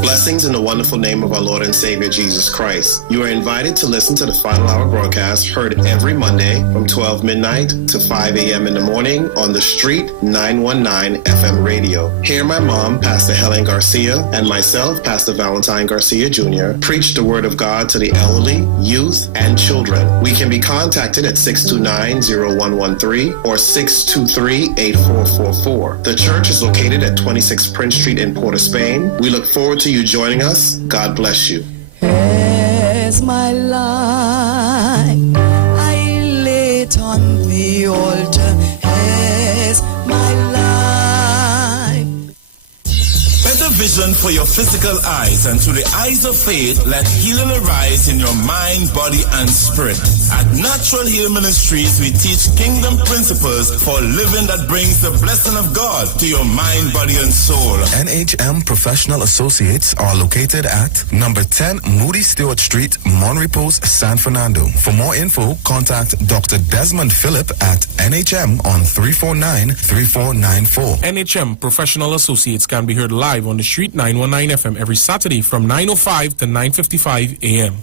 Blessings in the wonderful name of our Lord and Savior Jesus Christ. You are invited to listen to the Final Hour broadcast heard every Monday from 12 midnight to 5 a.m. in the morning on the Street 919 FM radio. Hear my mom, Pastor Helen Garcia, and myself, Pastor Valentine Garcia Jr., preach the Word of God to the elderly, youth, and children. We can be contacted at 629-0113 or 623-8444. The church is located at 26 Prince Street in Port of Spain. We look forward to you joining us. God bless you. As my life I lay it on the altar, as my life. Better vision for your physical eyes, and through the eyes of faith, let healing arise in your mind, body, and spirit. At Natural Heal Ministries, we teach kingdom principles for living that brings the blessing of God to your mind, body, and soul. NHM Professional Associates are located at number 10 Moody Stewart Street, Monrepos, San Fernando. For more info, contact Dr. Desmond Phillip at NHM on 349-3494. NHM Professional Associates can be heard live on the Street 919 FM every Saturday from 9:05 to 9:55 a.m.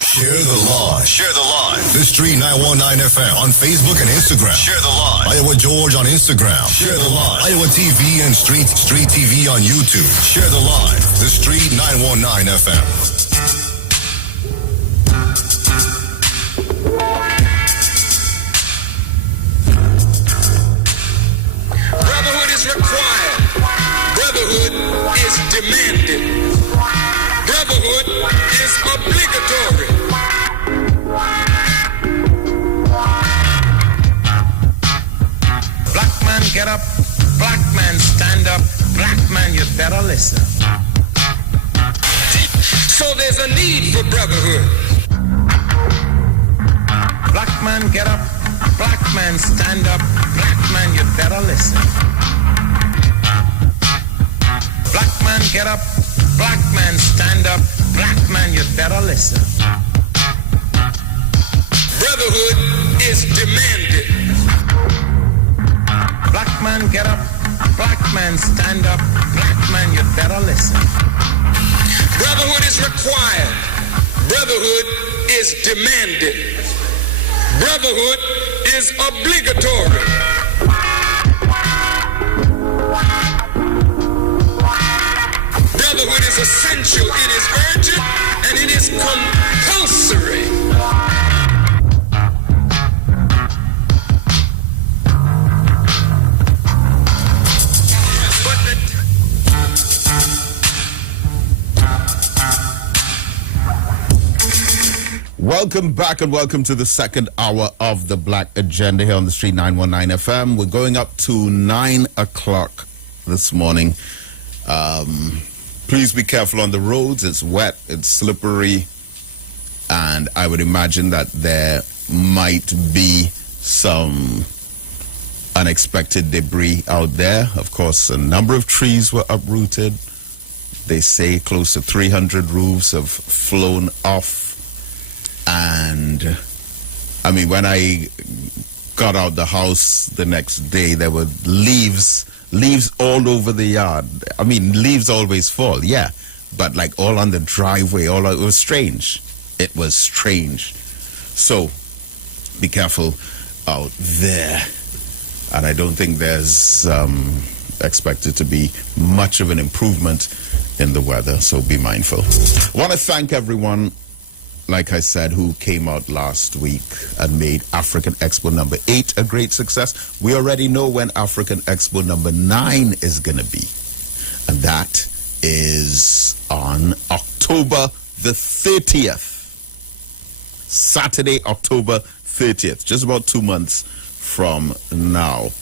Share the live. Share the live. The Street 919 FM on Facebook and Instagram. Share the live. Iowa George on Instagram. Share the live. Iowa TV and Street TV on YouTube. Share the live. The Street 919 FM. Brotherhood is required. Brotherhood is demanded. Brotherhood is obligatory. Black man get up, black man stand up, black man you better listen. So there's a need for brotherhood. Black man get up, black man stand up, black man you better listen. Black man get up, black man stand up, black man you better listen. Brotherhood is demanded. Black man get up, black man stand up, black man you better listen. Brotherhood is required. Brotherhood is demanded. Brotherhood is obligatory. Brotherhood is essential, it is urgent, and it is compulsory. Welcome back and welcome to the second hour of the Black Agenda here on the Street 919 FM. We're going up to 9 o'clock this morning. Please be careful on the roads. It's wet, it's slippery, and I would imagine that there might be some unexpected debris out there. Of course, a number of trees were uprooted. They say close to 300 roofs have flown off. And I mean, when I got out the house the next day, there were leaves all over the yard. I mean, leaves always fall, yeah, but like all on the driveway, it was strange. It was strange. So be careful out there. And I don't think there's expected to be much of an improvement in the weather, so be mindful. I want to thank everyone, like I said, who came out last week and made African Expo number 8 a great success. We already know when African Expo number 9 is going to be. And that is on October the 30th. Saturday, October 30th. Just about 2 months from now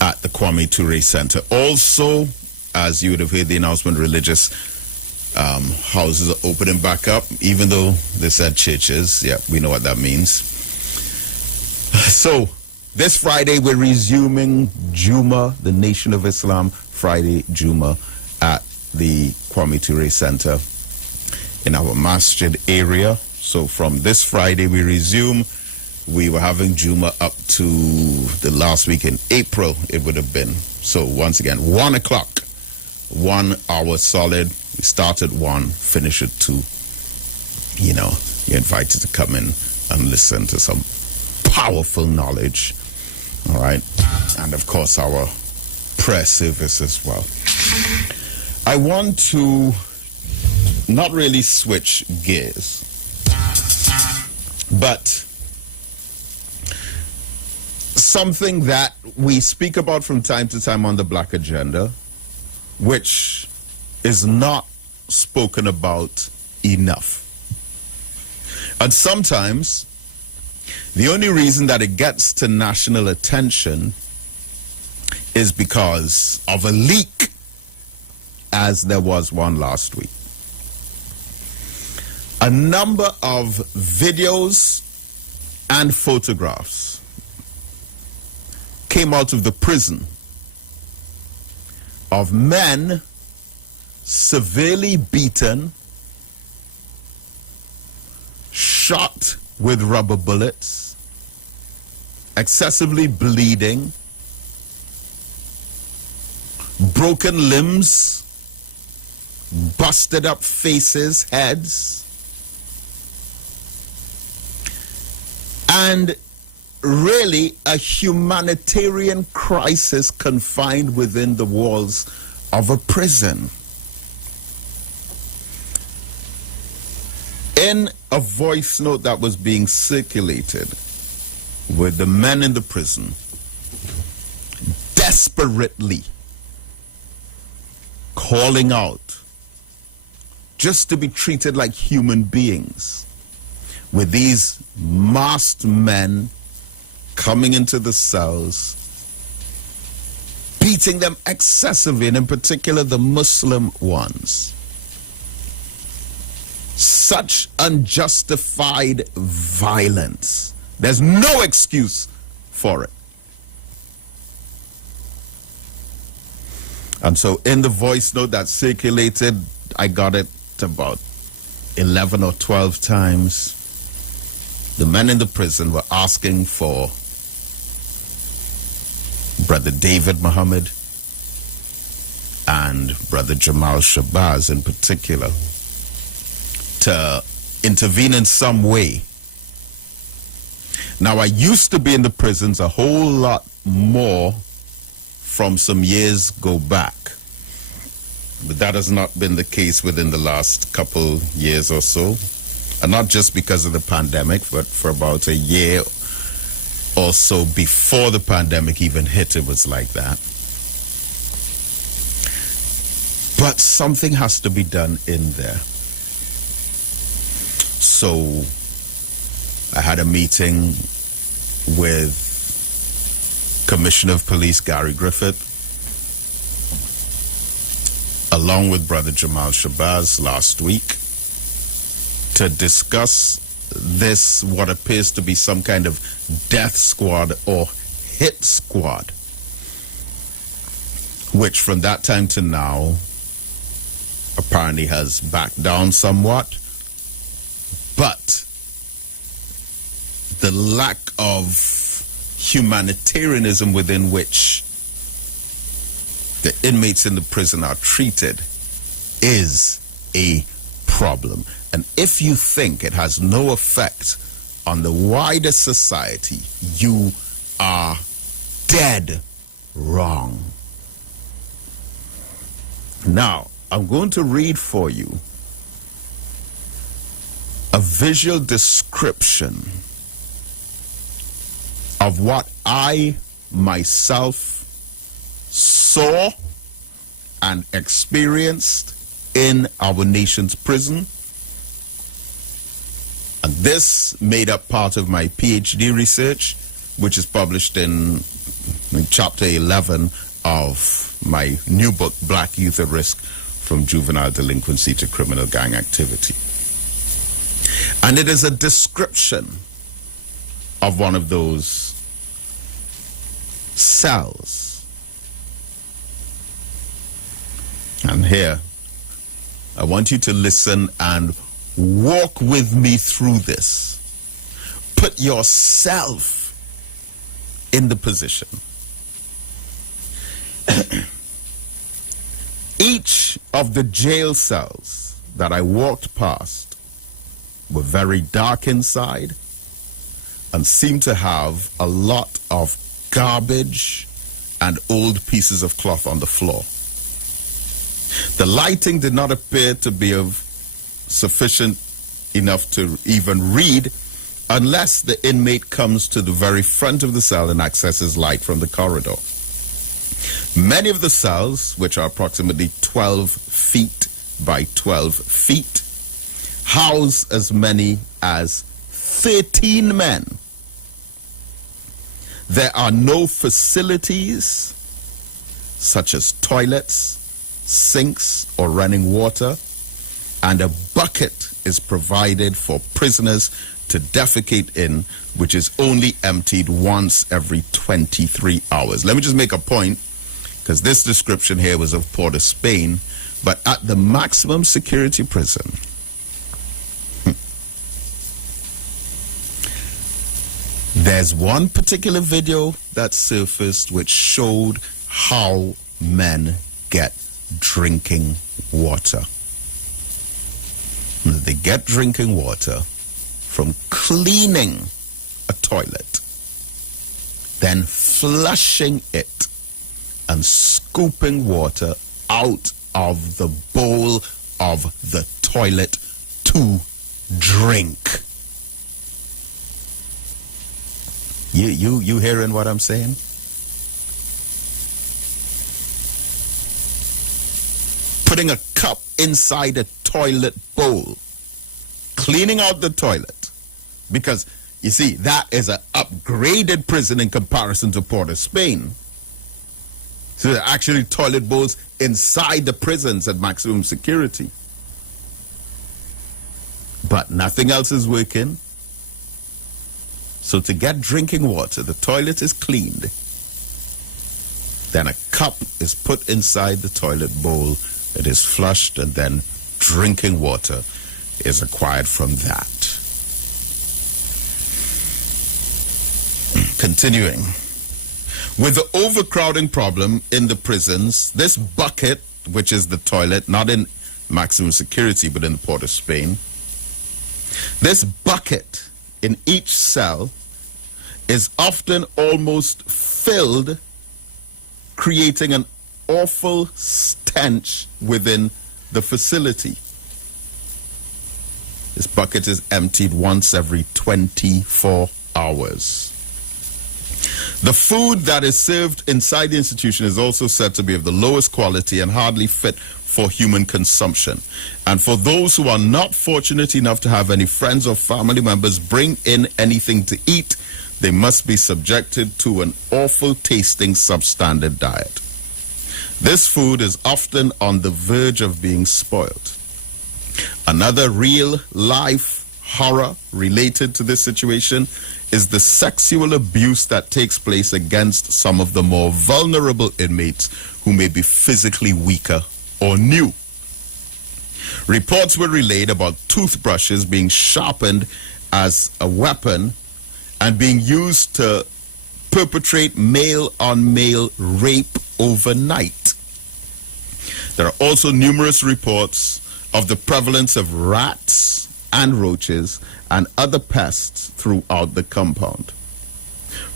at the Kwame Ture Center. Also, as you would have heard the announcement, religious houses are opening back up, even though they said churches. Yeah, we know what that means. So, this Friday, we're resuming Juma, the Nation of Islam, Friday Juma, at the Kwame Ture Center. in our masjid area. So from this Friday we resume. We were having Juma up to the last week in April, it would have been. So once again, 1 o'clock, 1 hour solid. We start at 1, finish at 2. You know, you're invited to come in and listen to some powerful knowledge. All right. And of course, our prayer service as well. I want to not really switch gears, but something that we speak about from time to time on the Black Agenda, which is not spoken about enough. And sometimes the only reason that it gets to national attention is because of a leak, as there was one last week. A number of videos and photographs came out of the prison of men severely beaten, shot with rubber bullets, excessively bleeding, broken limbs, busted up faces, heads, and really a humanitarian crisis confined within the walls of a prison. In a voice note that was being circulated with the men in the prison desperately calling out just to be treated like human beings, with these masked men coming into the cells, beating them excessively, and in particular the Muslim ones. Such unjustified violence. There's no excuse for it. And so in the voice note that circulated, I got it about 11 or 12 times. The men in the prison were asking for Brother David Muhammad and Brother Jamal Shabazz in particular to intervene in some way. Now, I used to be in the prisons a whole lot more from some years go back, but that has not been the case within the last couple years or so. And not just because of the pandemic, but for about a year or so before the pandemic even hit, it was like that. But something has to be done in there. So I had a meeting with Commissioner of Police Gary Griffith, along with Brother Jamal Shabazz last week, to discuss this, what appears to be some kind of death squad or hit squad, which from that time to now apparently has backed down somewhat. But the lack of humanitarianism within which the inmates in the prison are treated is a problem. And if you think it has no effect on the wider society, you are dead wrong. Now, I'm going to read for you a visual description of what I myself saw and experienced in our nation's prison. And this made up part of my PhD research, which is published in chapter 11 of my new book, Black Youth at Risk from Juvenile Delinquency to Criminal Gang Activity. And it is a description of one of those cells. And here, I want you to listen and walk with me through this. Put yourself in the position. Each of the jail cells that I walked past were very dark inside and seemed to have a lot of garbage and old pieces of cloth on the floor. The lighting did not appear to be of sufficient enough to even read unless the inmate comes to the very front of the cell and accesses light from the corridor. Many of the cells, which are approximately 12 feet by 12 feet, house as many as 13 men. There are no facilities such as toilets, sinks, or running water, and a bucket is provided for prisoners to defecate in, which is only emptied once every 23 hours. Let me just make a point, because this description here was of Port of Spain, but at the maximum security prison, there's one particular video that surfaced which showed how men get drinking water. They get drinking water from cleaning a toilet, then flushing it and scooping water out of the bowl of the toilet to drink. You hearing what I'm saying? Putting a cup inside a toilet bowl, cleaning out the toilet, because you see that is an upgraded prison in comparison to Port of Spain. So there are actually toilet bowls inside the prisons at maximum security, but nothing else is working. So to get drinking water, the toilet is cleaned, then a cup is put inside the toilet bowl, it is flushed, and then drinking water is acquired from that. Continuing. With the overcrowding problem in the prisons, this bucket, which is the toilet, not in maximum security, but in the Port of Spain, this bucket in each cell is often almost filled, creating an awful stench within the facility. This bucket is emptied once every 24 hours. The food that is served inside the institution is also said to be of the lowest quality and hardly fit for human consumption. And for those who are not fortunate enough to have any friends or family members bring in anything to eat, they must be subjected to an awful tasting substandard diet. This food is often on the verge of being spoiled. Another real life horror related to this situation is the sexual abuse that takes place against some of the more vulnerable inmates who may be physically weaker or new. Reports were relayed about toothbrushes being sharpened as a weapon and being used to perpetrate male-on-male rape overnight. There are also numerous reports of the prevalence of rats and roaches and other pests throughout the compound.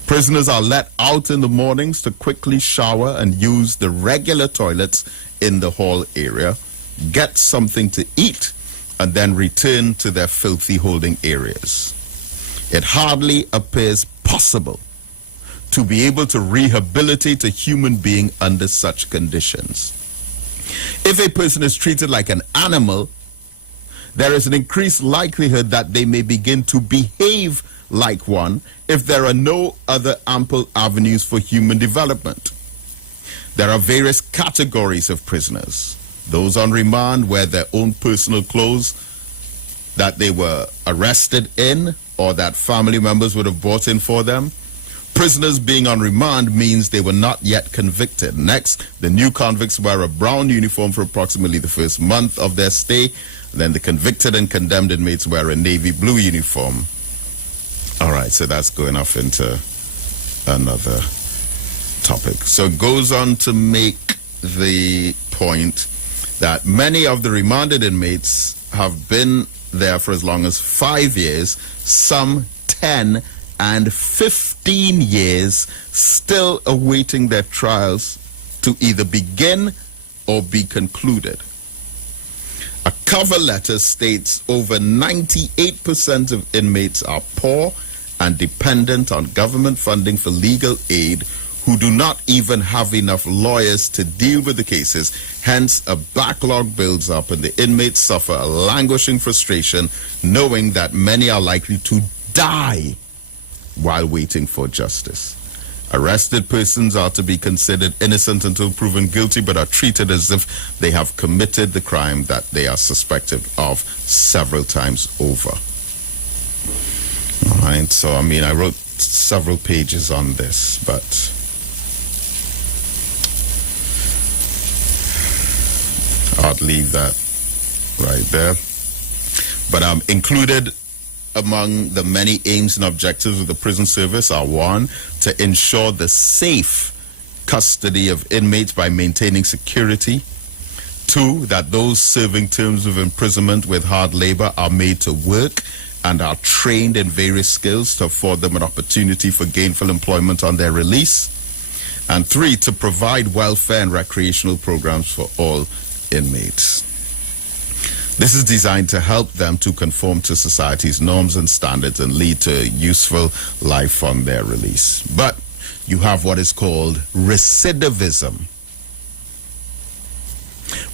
Prisoners are let out in the mornings to quickly shower and use the regular toilets in the hall area, get something to eat, and then return to their filthy holding areas. It hardly appears possible to be able to rehabilitate a human being under such conditions. If a person is treated like an animal, there is an increased likelihood that they may begin to behave like one if there are no other ample avenues for human development. There are various categories of prisoners. Those on remand wear their own personal clothes that they were arrested in or that family members would have bought in for them. Prisoners being on remand means they were not yet convicted. Next, the new convicts wear a brown uniform for approximately the first month of their stay. Then the convicted and condemned inmates wear a navy blue uniform. All right, so that's going off into another topic. So it goes on to make the point that many of the remanded inmates have been there for as long as 5 years, some 10 and 15 years, still awaiting their trials to either begin or be concluded. A cover letter states over 98% of inmates are poor and dependent on government funding for legal aid, who do not even have enough lawyers to deal with the cases. Hence, a backlog builds up and the inmates suffer a languishing frustration, knowing that many are likely to die while waiting for justice. Arrested persons are to be considered innocent until proven guilty, but are treated as if they have committed the crime that they are suspected of several times over. All right, so I wrote several pages on this, but I'll leave that right there. But included among the many aims and objectives of the prison service are: 1, to ensure the safe custody of inmates by maintaining security; 2, that those serving terms of imprisonment with hard labor are made to work and are trained in various skills to afford them an opportunity for gainful employment on their release; and 3, to provide welfare and recreational programs for all inmates. This is designed to help them to conform to society's norms and standards and lead to a useful life on their release. But you have what is called recidivism,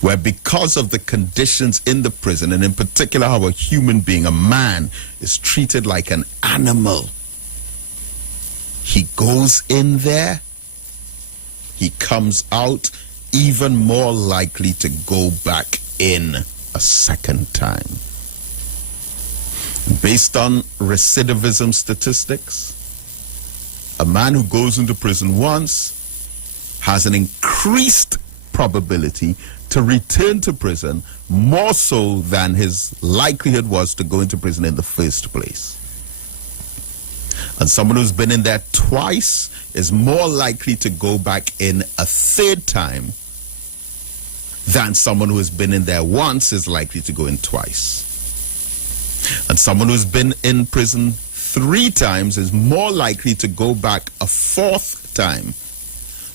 where because of the conditions in the prison, and in particular how a human being, a man, is treated like an animal, he goes in there, he comes out even more likely to go back in a second time. Based on recidivism statistics, a man who goes into prison once has an increased probability to return to prison, more so than his likelihood was to go into prison in the first place. And someone who's been in there twice is more likely to go back in a third time than someone who has been in there once is likely to go in twice. And someone who's been in prison 3 times is more likely to go back a 4th time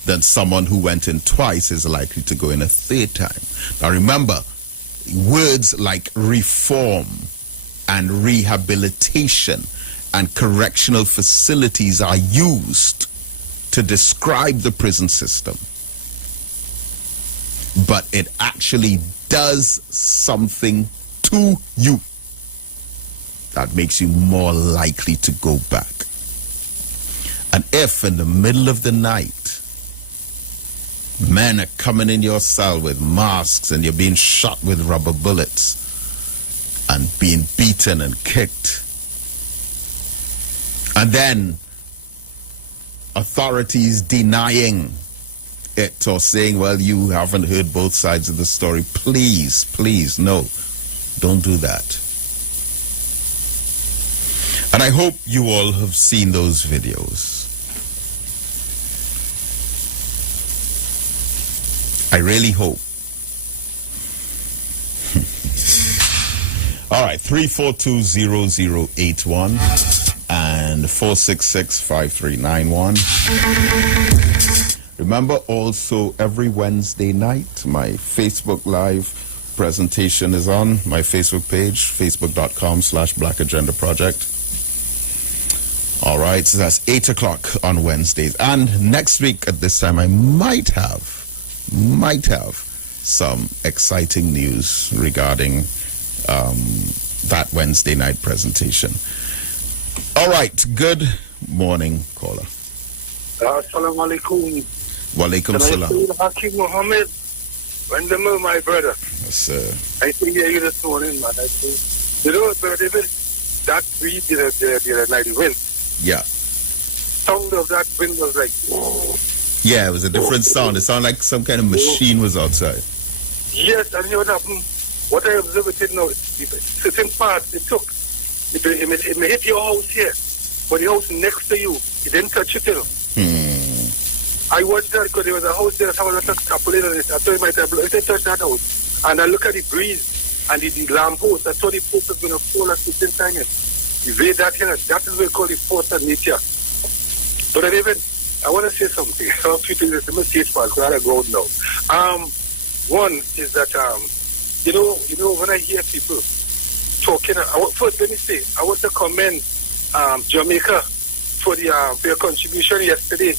than someone who went in twice is likely to go in a 3rd time. Now remember, words like reform and rehabilitation and correctional facilities are used to describe the prison system. But it actually does something to you that makes you more likely to go back. And if in the middle of the night, men are coming in your cell with masks and you're being shot with rubber bullets and being beaten and kicked, and then authorities denying it or saying, well, you haven't heard both sides of the story. Please, please, no, don't do that. And I hope you all have seen those videos. I really hope. All right, 3420081 and 4665391. Remember also, every Wednesday night, my Facebook Live presentation is on my Facebook page, facebook.com/Black Agenda Project. All right, so that's 8 o'clock on Wednesdays. And next week at this time, I might have some exciting news regarding that Wednesday night presentation. All right, good morning, caller. Assalamu alaikum. Walaikum salam. Hakim Mohammed, Wendamer, my brother. Yes, sir. I think you this morning, man. I think, you know, brother David, that we did a night event. Yeah. sound of that wind was like, whoa. Yeah, it was a different sound. It sounded like some kind of machine was outside. Yes, and you know what happened? What I observed it now, certain parts it took. It may hit your house here, but the house next to you, it didn't touch it, you know. I watched that because there was a house there that had a lot of tarpaulin on it. I thought it might have blown. It didn't touch that house. And I look at the breeze and the lamp post. I thought the post was going to fall at the same time. The way that here, that is what we call the force of nature. But I want to say something. Some people say, let me say it fast, because I go out now. One is that, you know, when I hear people talking, first let me say, I want to commend Jamaica for your contribution yesterday.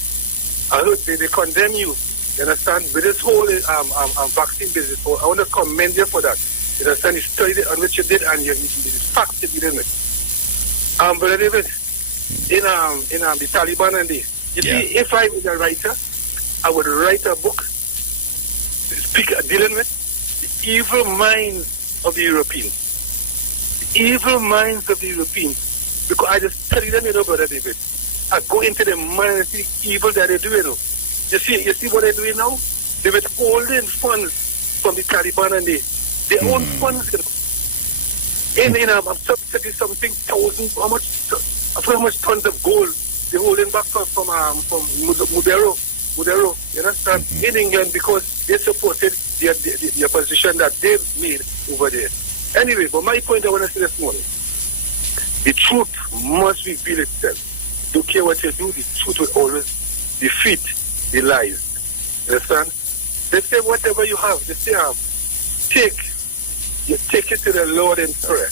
I heard they condemn you understand, with this whole vaccine business. So I want to commend you for that. You understand, the study on which you did and the facts you did in it. But anyway, in the Taliban and you see, if I was a writer, I would write a book dealing with the evil minds of the Europeans. The evil minds of the Europeans. Because I just study them, you know, Brother David. I go into the mind and see the evil that they do, you know. You see what they're doing now? They're withholding funds from the Taliban and their own funds, you know. In something thousand, how much tons of gold they're holding back from Mudero, you understand? In England, because they supported the position that they've made over there. Anyway, but my point I want to say this morning, the truth must reveal itself. Don't care what you do, the truth will always defeat the lies. You understand? They say whatever you have, they say take it to the Lord in prayer.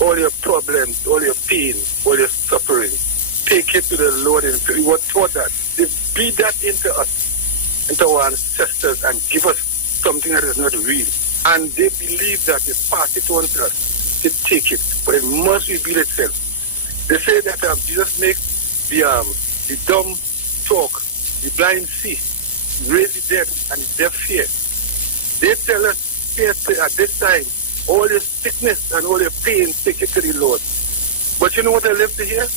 All your problems, all your pain, all your suffering, take it to the Lord in prayer. What taught that? They beat that into us, into our ancestors, and give us something that is not real. And they believe that they pass it on to us to take it, but it must reveal itself. They say that Jesus makes the dumb talk, the blind see, raise the dead, and the deaf hear. They tell us here at this time, all your sickness and all your pain, take it to the Lord. But you know what I live to hear?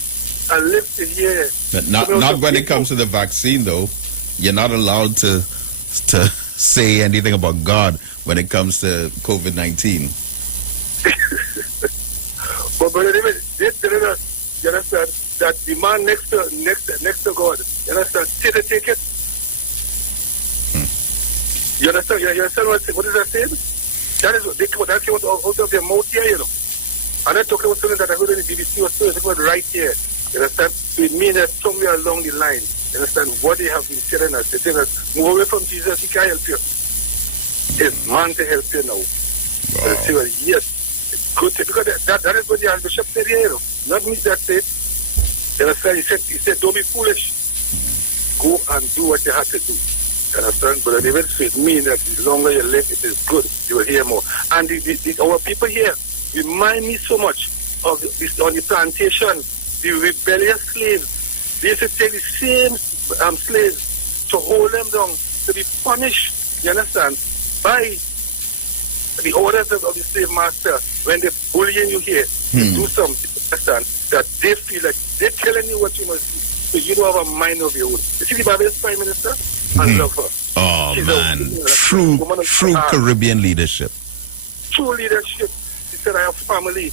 I live to hear. But not when it comes to the vaccine, though. You're not allowed to say anything about God when it comes to COVID-19. But they tell us, you understand, that the man next to God, you understand, take it. You understand? You understand what is that saying? That came out of their mouth here, you know. I'm not talking about something that I heard on the BBC or so, talking about right here. You understand? So it means that somewhere along the line, you understand, what they have been telling us. They're telling us, move away from Jesus, he can't help you. It's man to help you now. Wow. So say, well, yes, it's good to, because that is what the Archbishop said here, you know. Not me that said. You understand? He said, don't be foolish. Go and do what you have to do. You understand? But the event it means that the longer you live, it is good. You will hear more. And our people here remind me so much of this on the plantation, the rebellious slaves. They used to take the same slaves to hold them down, to be punished, you understand, by the orders of the slave master when they're bullying you here to do something, understand, that they feel like they're telling you what you must do. So you don't have a mind of your own. You see the Barbados Prime Minister? I love her. Oh, she's man. True Caribbean leadership. True leadership. She said, I have family.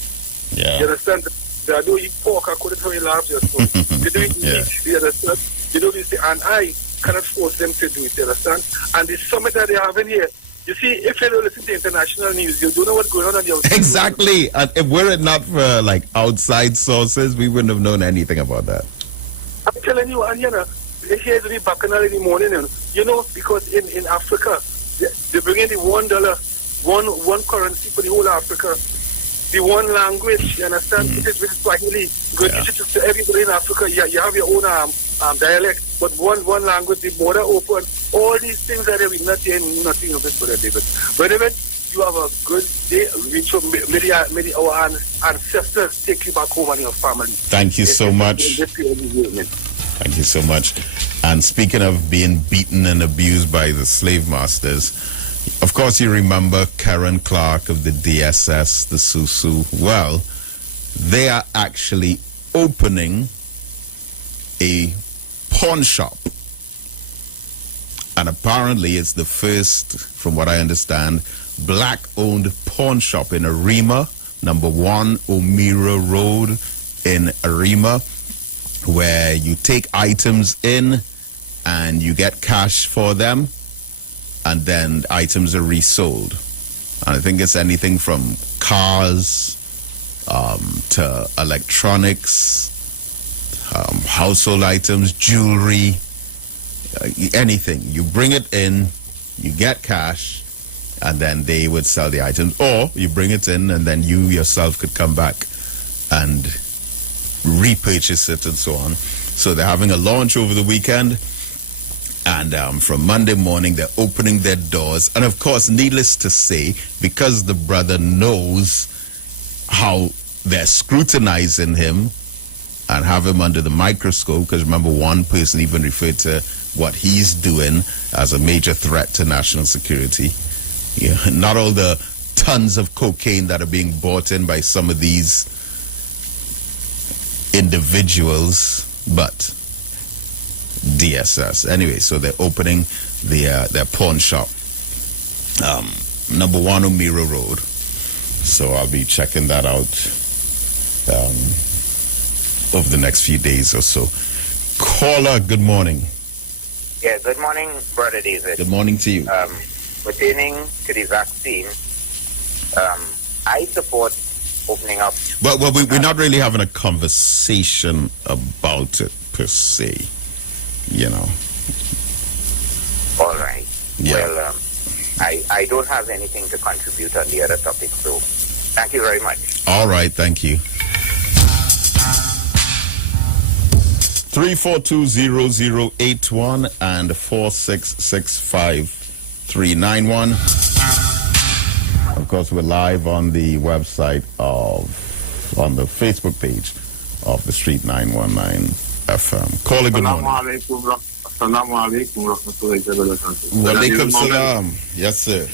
Yeah. You understand? They don't eat pork. I couldn't tell you laugh just so. They don't eat meat. You understand? They don't eat, and I cannot force them to do it. You understand? And the summit that they're having here, you see, if you don't listen to international news, you don't know what's going on the outside. Exactly. And if were it not for like outside sources, we wouldn't have known anything about that. I'm telling you, and you know, they hear the bacchanal in the morning, you know, because in Africa, they bring in the $1, one currency for the whole Africa, the one language, you understand? It is with Swahili. Because to everybody in Africa, you have your own dialect, but one language, the border open, all these things that we not hearing nothing of it for the David. But David, you have a good day. May our ancestors take you back home and your family. Thank you so much. Thank you so much. And speaking of being beaten and abused by the slave masters, of course you remember Karen Clark of the DSS, the Susu. Well, they are actually opening a pawn shop. And apparently it's the first, from what I understand, black-owned pawn shop in Arima, number 1 O'Meara Road in Arima, where you take items in and you get cash for them, and then items are resold. And I think it's anything from cars to electronics, household items, jewelry, anything. You bring it in, you get cash, and then they would sell the items. Or you bring it in and then you yourself could come back and repurchase it and so on. So they're having a launch over the weekend. And from Monday morning, they're opening their doors. And of course, needless to say, because the brother knows how they're scrutinizing him and have him under the microscope, because remember, one person even referred to what he's doing as a major threat to national security. Yeah, not all the tons of cocaine that are being bought in by some of these individuals, but DSS. Anyway, so they're opening their pawn shop, number 1 O'Meara Road. So I'll be checking that out over the next few days or so. Caller, good morning. Yeah, good morning, Brother David. Good morning to you. Pertaining to the vaccine, I support opening up. Well, we're not really having a conversation about it per se, you know. All right. Yeah. Well, I don't have anything to contribute on the other topic, so thank you very much. All right, thank you. 3420081 and 4665391. Of course, we're live on the website on the Facebook page of the Street 919 FM. Caller, good morning. Assalamu alaikum. Walaikum salam. Yes, sir.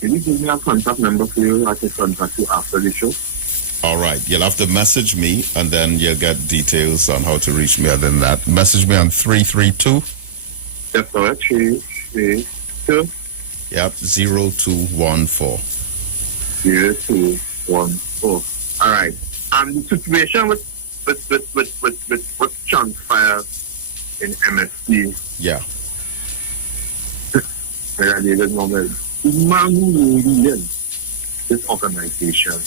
Can you give me a contact number for you? I can contact you after the show. All right. You'll have to message me, and then you'll get details on how to reach me. Other than that, message me on 332. Yes, correct. 332. Yep, 0214. 0214. All right. The situation with transpire in MSC. Yeah. David Moment. This organization.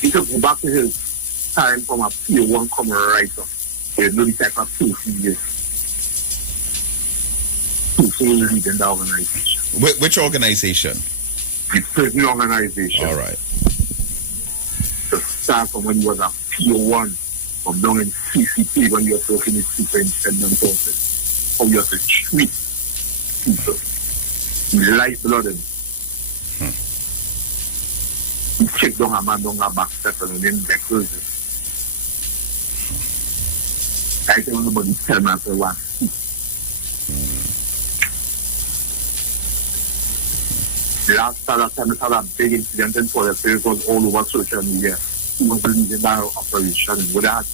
He could go back to his time from a Tier 1 common writer. He know the type of person he is. So leading the organization. Which organization? The prison organization. All right. To start from when he was a Tier 1, from down in CCP when you were working with superintendent office. How you have to treat people. Lifeblood him. He checked down a man down a back step and then declares it. I don't nobody tell me after what. The last time we had a big incident in Forest, it was all over social media. He was leading that operation. With that,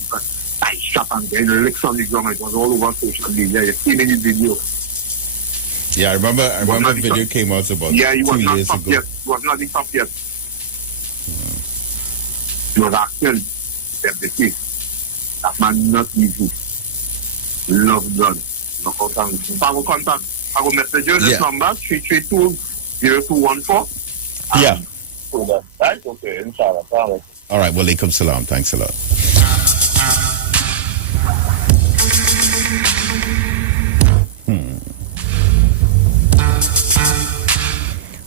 I shot and getting licks on the ground. It was all over social media. You see many video. Yeah, I remember the video came out about 2 years ago. Yet. He was not the top yet. He was actually deputy. That man not easy. Love blood. I will contact. I will message you this number 332-0214. Yeah. Right? Okay, inshallah. All right, walaikum salam. Thanks a lot.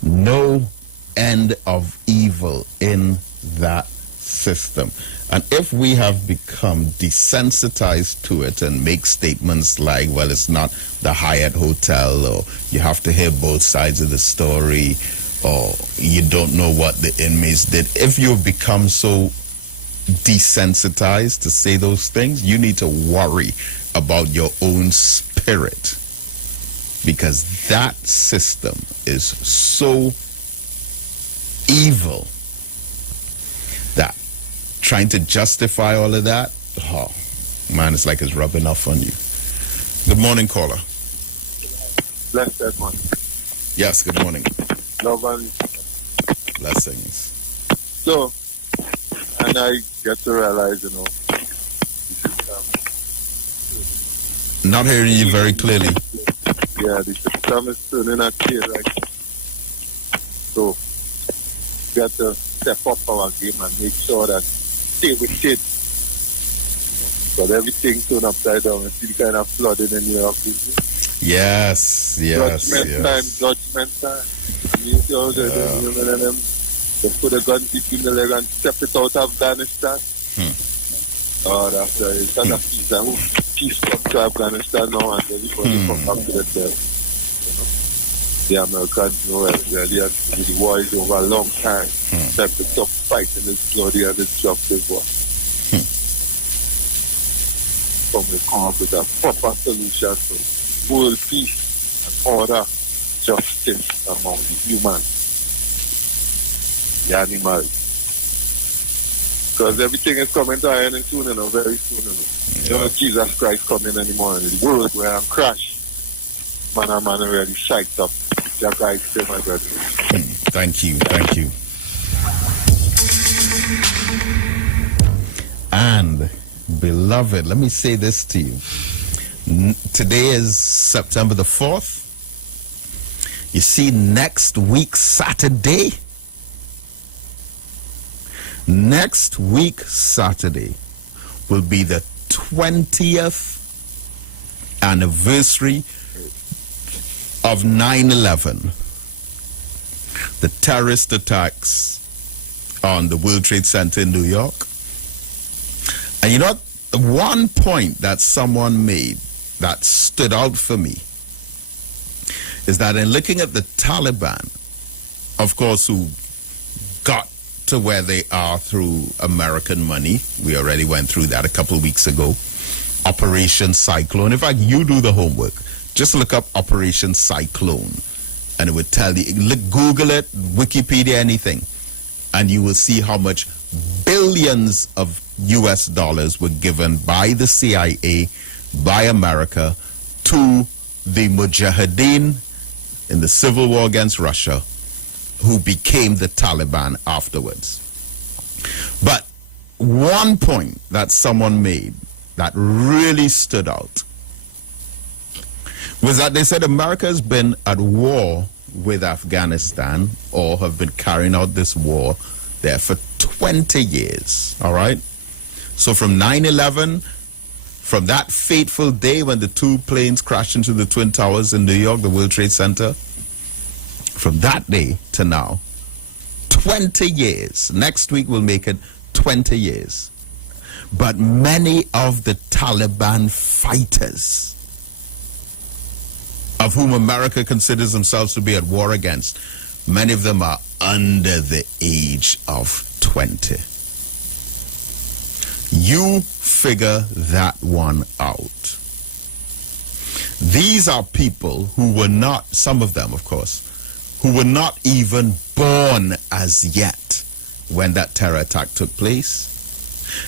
No end of evil in that system. And if we have become desensitized to it and make statements like, well, it's not the Hyatt Hotel, or you have to hear both sides of the story, or you don't know what the inmates did. If you've become so desensitized to say those things, you need to worry about your own spirit, because that system is so evil that trying to justify all of that, oh, man, it's like it's rubbing off on you. Good morning, caller. Blessed morning. Yes, good morning. Love and blessings. So, and I get to realize, not hearing you very clearly. Yeah, the system is turning a key right now. So, we got to step up our game and make sure that stay with it. Because everything turned upside down. You see the kind of flooding in New York. Yes. Judgment time. You know, they put a gun between the leg and step it out of Afghanistan. Oh, that's it's not a peace. I hope peace come to Afghanistan now and everybody come back to themselves. The Americans know really and the war is over a long time. Time to stop fighting this bloody and destructive war. We come up with a proper solution for world peace and order, justice among the humans, the animals. Because everything is coming to an end soon, very soon. You don't know Jesus Christ coming anymore. The world will crash. Man already psyched up. That guy still my brother. Thank you. And beloved, let me say this to you. Today is September the 4th. You see, next week, Saturday, will be the 20th anniversary of 9/11, the terrorist attacks on the World Trade Center in New York. And you know, one point that someone made that stood out for me is that in looking at the Taliban, of course, who got to where they are through American money. We already went through that a couple of weeks ago. Operation Cyclone. In fact, you do the homework. Just look up Operation Cyclone and it would tell you. Google it, Wikipedia, anything, and you will see how much billions of US dollars were given by the CIA, by America, to the Mujahideen in the civil war against Russia, who became the Taliban afterwards. But one point that someone made that really stood out was that they said America has been at war with Afghanistan, or have been carrying out this war there for 20 years, all right? So from 9/11, from that fateful day when the two planes crashed into the Twin Towers in New York, the World Trade Center, from that day to now, 20 years. Next week will make it 20 years. But many of the Taliban fighters, of whom America considers themselves to be at war against, many of them are under the age of 20. You figure that one out. These are people who were not, some of them of course, who were not even born as yet when that terror attack took place.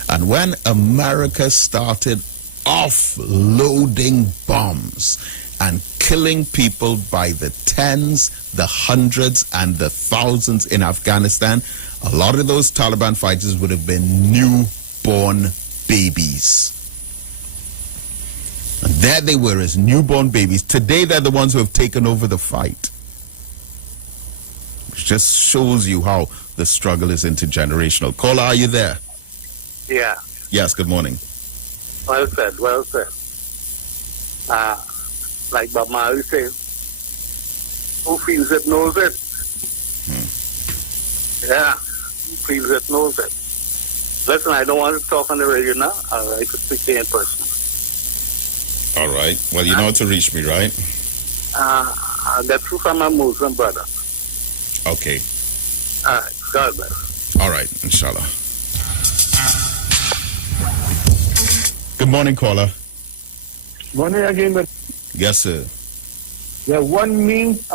And when America started offloading bombs and killing people by the tens, the hundreds, and the thousands in Afghanistan, a lot of those Taliban fighters would have been newborn babies. And there they were as newborn babies. Today they're the ones who have taken over the fight. Which just shows you how the struggle is intergenerational. Caller, are you there? Yeah. Yes, good morning. Well said. Like Bob Marley said, who feels it knows it. Yeah, who feels it knows it. Listen, I don't want to talk on the radio now. I like to speak to you in person. All right. Well, you know how to reach me, right? I got through from my Muslim brother. Okay. All right. God bless. All right. Inshallah. Good morning, caller. Morning again, but yes, sir. Yeah, one means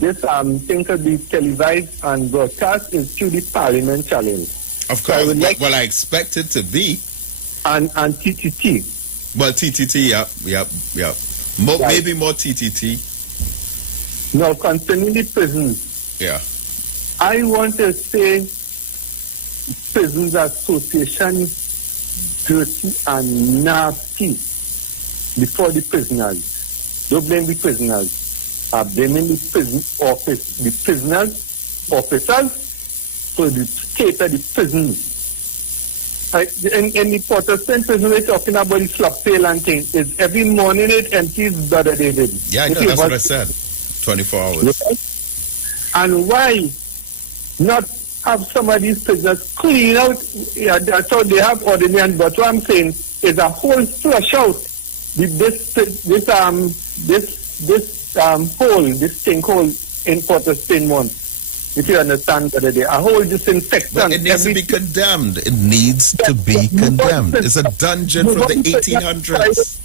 this thing could be televised and broadcast is through the Parliament channel. Of course. Well, I expect it to be. And TTT. Well, TTT, yep. Right. Maybe more TTT. Now, concerning the prisons, yeah, I want to say Prisons Association dirty and nasty before the prisoners. Don't blame the prisoners. I'm blaming the prison office, the prisoners, officers, for the state of the prisons. In the Protestant prison, we're talking about the slop sale and things. It's every morning it empties, Brother David. Yeah, I know, that's what I said. 24 hours. Yes. And why not have some of these prisoners clean out? Yeah, that's how they have ordinance. But what I'm saying is a whole flush out this thing called in Protestant one. If you understand that, a whole disinfectant. But it needs to be condemned. It needs to be condemned. It's a dungeon from the 1800s.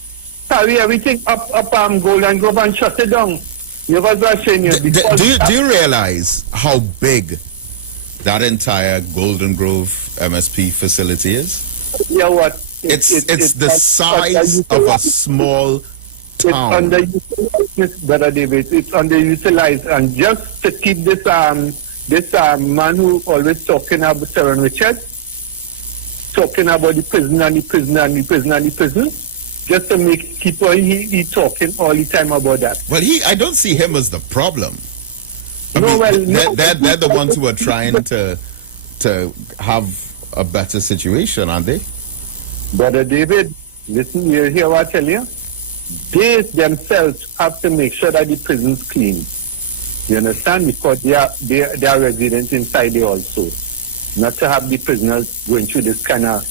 Carry everything up Golden Grove and shut it down. Do you realize how big that entire Golden Grove MSP facility is? Yeah, what? It's the size of a small town. It's underutilized, Brother David. It's underutilized, and just to keep this man who always talking about Sarah Richards, talking about the prison and the prison and the prison and the prison, just to keep on he talking all the time about that. Well, I don't see him as the problem. They're the ones who are trying to have a better situation, aren't they? Brother David, listen, you hear what I tell you? They themselves have to make sure that the prison's clean. You understand? Because they are residents inside there also. Not to have the prisoners going through this kind of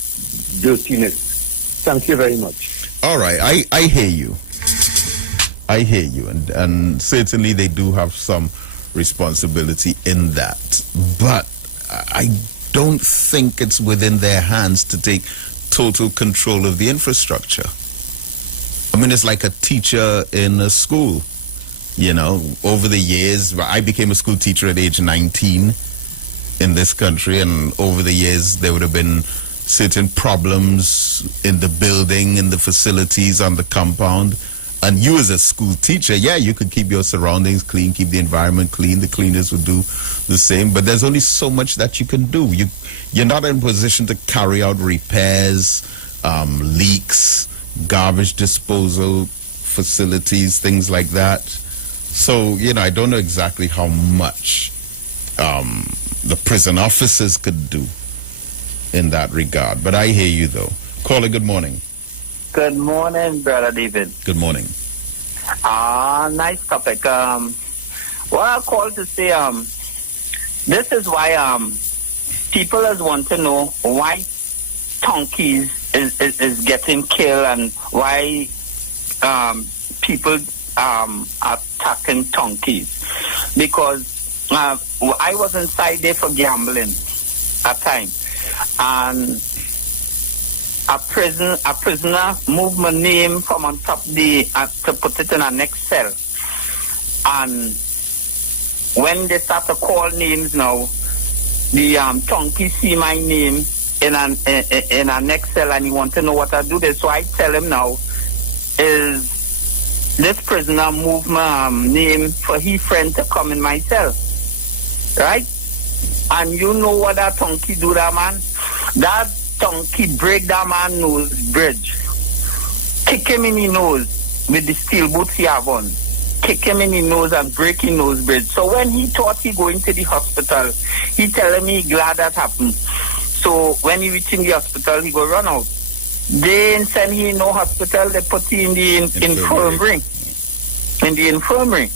dirtiness. Thank you very much. All right, I hear you. I hear you, and certainly they do have some responsibility in that. But I don't think it's within their hands to take total control of the infrastructure. I mean, it's like a teacher in a school. You know, over the years, I became a school teacher at age 19 in this country, and over the years there would have been certain problems in the building, in the facilities, on the compound. And you as a school teacher, yeah, you could keep your surroundings clean, keep the environment clean. The cleaners would do the same. But there's only so much that you can do. You're not in a position to carry out repairs, leaks, garbage disposal facilities, things like that. So, I don't know exactly how much the prison officers could do in that regard. But I hear you, though. Caller, good morning. Good morning, Brother David. Good morning. Nice topic. What I called to say, this is why people want to know why donkeys is getting killed and why people attacking donkeys. Because I was inside there for gambling at time, and a prisoner moved my name from on top to put it in a next cell. And when they start to call names now, the donkey see my name in a next cell, and he want to know what I do there. So I tell him now, is this prisoner move my name for his friend to come in my cell, right? And you know what that donkey do, that man? That donkey break that man's nose bridge. Kick him in the nose with the steel boots he have on. Kick him in the nose and break his nose bridge. So when he thought he going to the hospital, he telling me glad that happened. So when he reach in the hospital, he go run out. They ain't send him in no hospital, they put him in the infirmary. In the infirmary.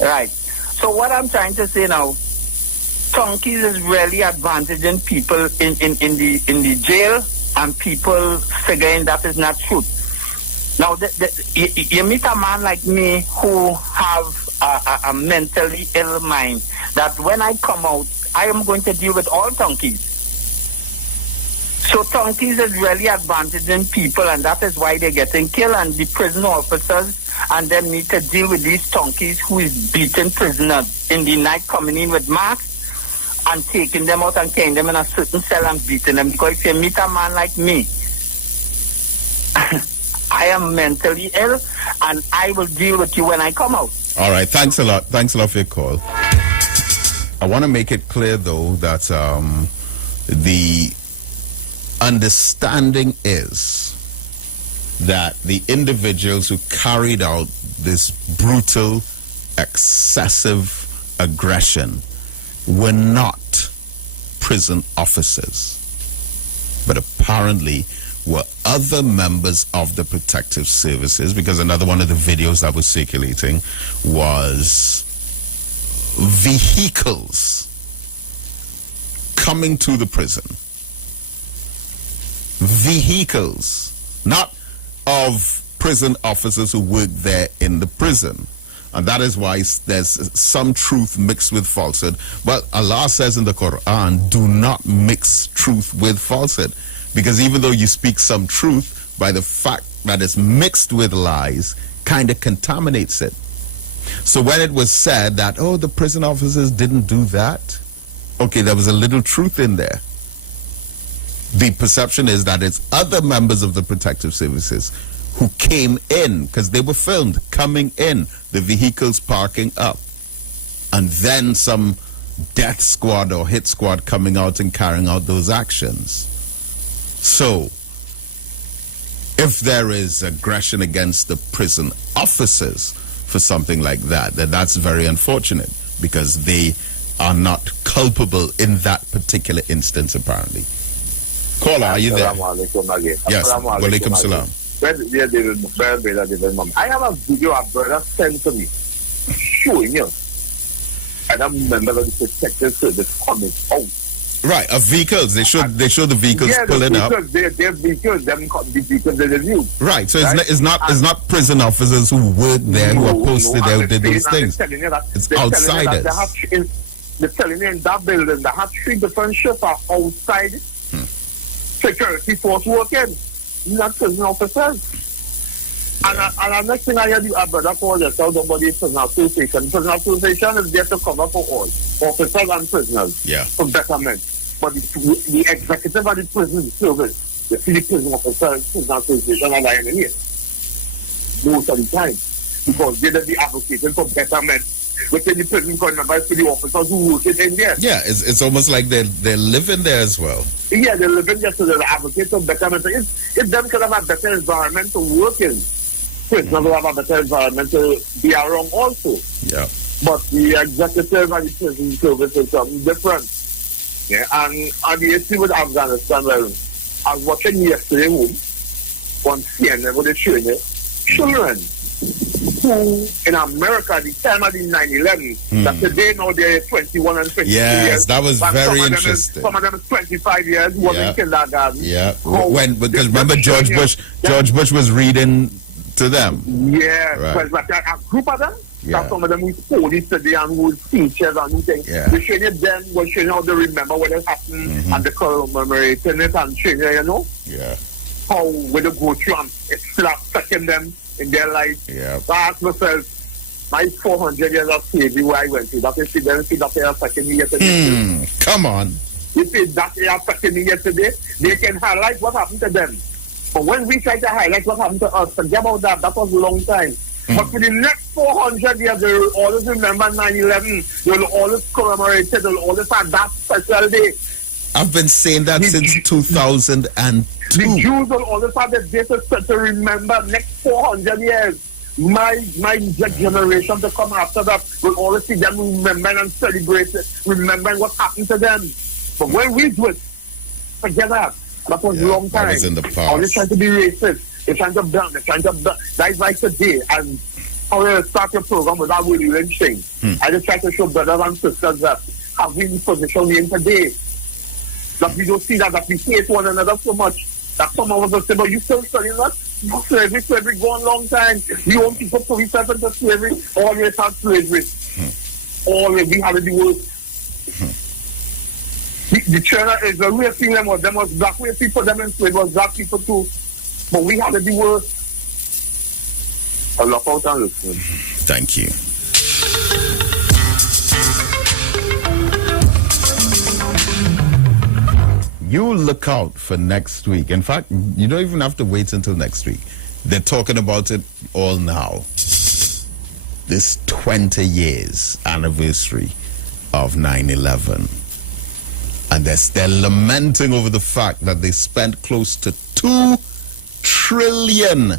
Right. So what I'm trying to say now, donkeys is really advantaging people in the jail, and people figuring that is not true. Now, you meet a man like me who have a mentally ill mind, that when I come out, I am going to deal with all donkeys. So donkeys is really advantaging people, and that is why they're getting killed, and the prison officers and them need to deal with these donkeys who is beating prisoners in the night, coming in with masks and taking them out and carrying them in a certain cell and beating them. Because if you meet a man like me, I am mentally ill, and I will deal with you when I come out. All right, thanks a lot. Thanks a lot for your call. I want to make it clear, though, that the understanding is that the individuals who carried out this brutal, excessive aggression were not prison officers, but apparently were other members of the protective services, because another one of the videos that was circulating was vehicles coming to the prison. Vehicles, not of prison officers who work there in the prison. And that is why there's some truth mixed with falsehood. But Allah says in the Quran, do not mix truth with falsehood. Because even though you speak some truth, by the fact that it's mixed with lies, kind of contaminates it. So when it was said that, oh, the prison officers didn't do that, okay, there was a little truth in there. The perception is that it's other members of the protective services who came in, because they were filmed coming in, the vehicles parking up, and then some death squad or hit squad coming out and carrying out those actions. So, if there is aggression against the prison officers for something like that, then that's very unfortunate, because they are not culpable in that particular instance, apparently. Caller, are you there? Yes, walaikum salam. I have a video a brother sent to me showing you, and I remember the protective service coming out. Right, of vehicles. They show the vehicles pulling up. Their vehicles, the vehicles they review. Right, so it's not prison officers who work there, who are posted there, who did those things. It's outsiders. They're telling you in that building, they have 3 different shifts are outside security force working, not prison officers. And the next thing I hear you, brother call yourself somebody prison association. Prison association is there to cover for all, officers and prisoners, for betterment. But the executive of the prison service, the prison officers, prison association are lying in here most of the time, because they're the advocating for betterment within the prison members to the officers who work in there. Yeah, it's almost like they're living there as well. Yeah, they're living there, so they're advocating for betterment. If them could have a better environment to work in, prisoners will have a better environment to be around also. Yeah. But the executive and the prison service is something different. Yeah, and the issue with Afghanistan, well, I was watching yesterday home on CNN where they're showing you children who in America at the time of the 9/11, that today now they're 21 and 22 years. Yes, that was very interesting. Some of them is 25 years, was in kindergarten. Yeah, because remember George Bush was reading to them. Yeah, right. But a group of them. Yeah. Some of them who police today and who teachers and who things. Yeah. We're showing you them, we're showing you how they remember what has happened and they commemorating it and showing you, you know? Yeah. How when they go through and it's still affecting them in their life. Yeah. So I ask myself, my 400 years of slavery where I went to, that is that they are affecting me yesterday. Come on. You see that they are affecting me yesterday, they can highlight what happened to them. But when we try to highlight what happened to us, forget about that, that was a long time. But for the next 400 years, they will always remember 9/11. They will always commemorate it. They will always have that special day. I've been saying that since 2002. The Jews will always have the day to remember next 400 years. My generation to come after that will always see them remembering and celebrating, remembering what happened to them. But when we do it, forget that. That was a long time. That was in the past. Always trying to be racist. They're trying to burn. They're trying to burn. That is like today. And I will start your program without really lynching. I just try to show brothers and sisters that have been in the position we're in today. That we don't see that we hate one another so much. That some of us will say, but you still studying that? Slavery gone long time. You own people put yourself into slavery. Always had slavery. Always. We have it the worst. The China is the real thing them was black people, them in slavery was black people too. But we had to be worse. I love out and listen. Thank you. you look out for next week. In fact, you don't even have to wait until next week. They're talking about it all now. This 20 years anniversary of 9/11. And they're lamenting over the fact that they spent close to $2 trillion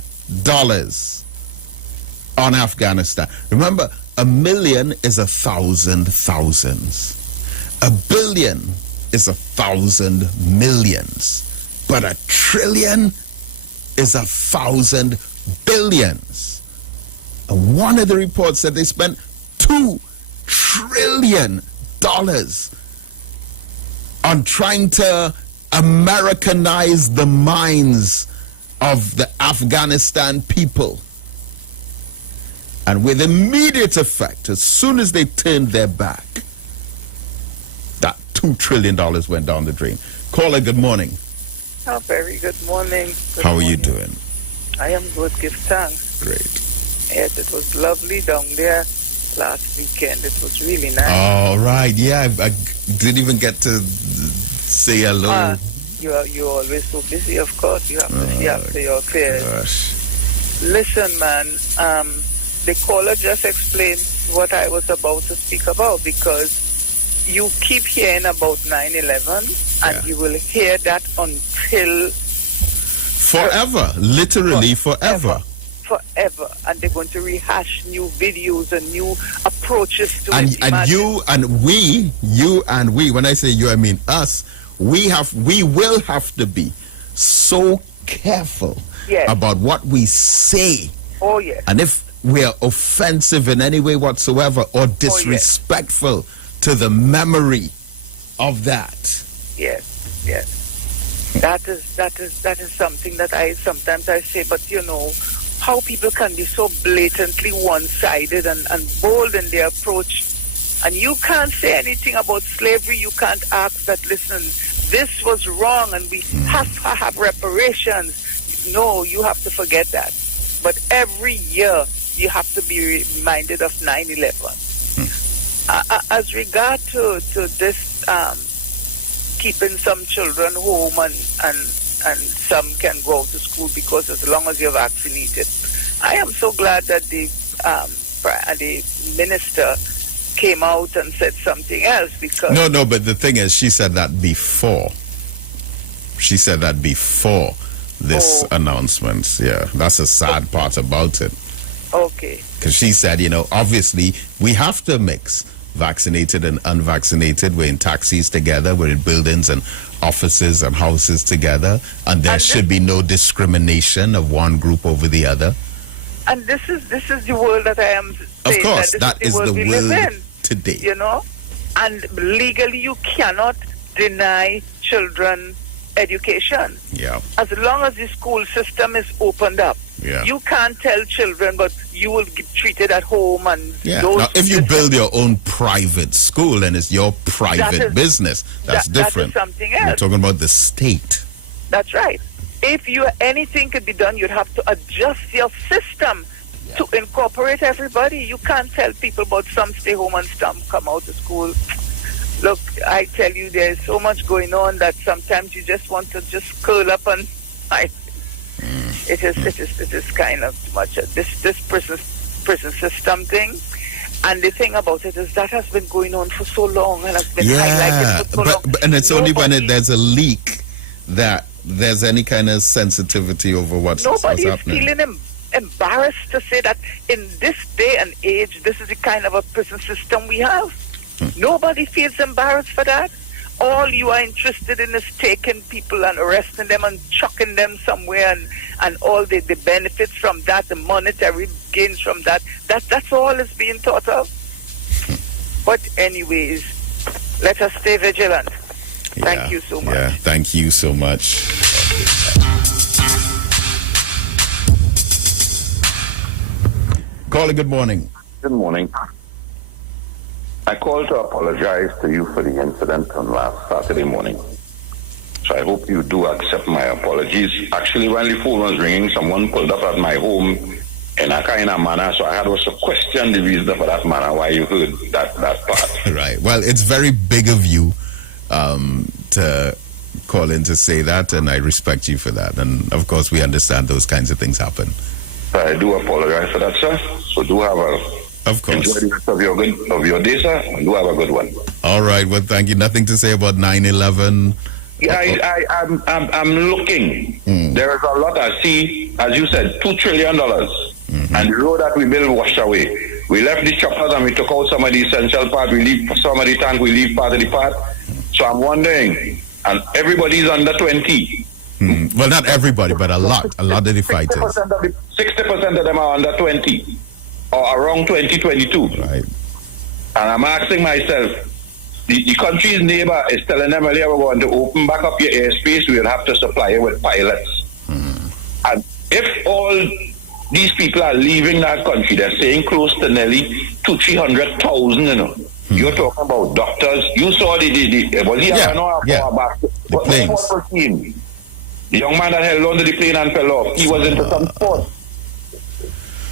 on Afghanistan. Remember, 1,000,000 is 1,000 thousands. 1 billion is 1,000 millions. But 1 trillion is 1,000 billions. And one of the reports said they spent $2 trillion on trying to Americanize the minds of the Afghanistan people. And with immediate effect, as soon as they turned their back, that $2 trillion went down the drain. Caller, good morning. Oh, very good morning. How are you doing? I am good, give thanks. Great. Yes, it was lovely down there last weekend. It was really nice. All right, yeah, I didn't even get to say hello. You're always so busy, of course. You have to see after your affairs. Gosh. Listen, man, the caller just explained what I was about to speak about, because you keep hearing about 9/11 and you will hear that until forever, literally forever. Forever, and they're going to rehash new videos and new approaches to it. And you and we, when I say you, I mean us, we will have to be so careful about what we say. Oh, yes. And if we are offensive in any way whatsoever or disrespectful to the memory of that. Yes. That is something that I sometimes say, but you know, how people can be so blatantly one-sided and bold in their approach. And you can't say anything about slavery. You can't ask that, listen, this was wrong and we have to have reparations. No, you have to forget that. But every year, you have to be reminded of 9/11. As regard to this, keeping some children home and some can go to school because as long as you're vaccinated. I am so glad that the minister came out and said something else, because... No, but the thing is, she said that before. She said that before this announcement. Yeah, that's a sad part about it. Okay. Because she said, obviously, we have to mix vaccinated and unvaccinated. We're in taxis together. We're in buildings and offices and houses together. And there should be no discrimination of one group over the other. And this is the world that I am saying. Of course, that is the we world live in, today. And legally you cannot deny children education. Yeah. As long as the school system is opened up. Yeah. You can't tell children, but you will get treated at home and Now, if you build your own private school and it's your private business, that's different. That is something else. We're talking about the state. That's right. If anything could be done, you'd have to adjust your system to incorporate everybody. You can't tell people about some stay home and some come out of school. Look, I tell you, there's so much going on that sometimes you just want to just curl up and it is kind of too much. This prison system thing, and the thing about it is that has been going on for so long and has been highlighted for so long. And it's only when there's a leak that there's any kind of sensitivity over what's happening. Nobody's feeling embarrassed to say that in this day and age, this is the kind of a prison system we have. Nobody feels embarrassed for that. All you are interested in is taking people and arresting them and chucking them somewhere and all the benefits from that, the monetary gains from that. That's all is being thought of. But anyways, let us stay vigilant. Thank you so much. Yeah, thank you so much. Caller, good morning. Good morning. I called to apologize to you for the incident on last Saturday morning. So I hope you do accept my apologies. Actually, when the phone was ringing, someone pulled up at my home in a kind of manner, so I had to question the reason for that manner, why you heard that part. Right. Well, it's very big of you to call in to say that, and I respect you for that. And of course, we understand those kinds of things happen. I do apologize for that, sir. So do have of course. Enjoy the rest of your day, sir. And do have a good one. All right. Well, thank you. Nothing to say about 9/11. Yeah, I'm looking. There is a lot. I see, as you said, $2 trillion, and the road that we built washed away. We left the choppers and we took out some of the essential part. We leave some of the tank. We leave part of the part. So I'm wondering, and everybody's under 20. Well, not everybody, but a lot of the fighters. 60% of them are under 20, or around 2022. Right. And I'm asking myself, the country's neighbor is telling them, well, we're going to open back up your airspace, we'll have to supply you with pilots. And if all these people are leaving that country, they're saying close to nearly 200,000-300,000, you know. You're talking about doctors. You saw the was he back? What was the team? The young man that held onto the plane and fell off, he was into some sport.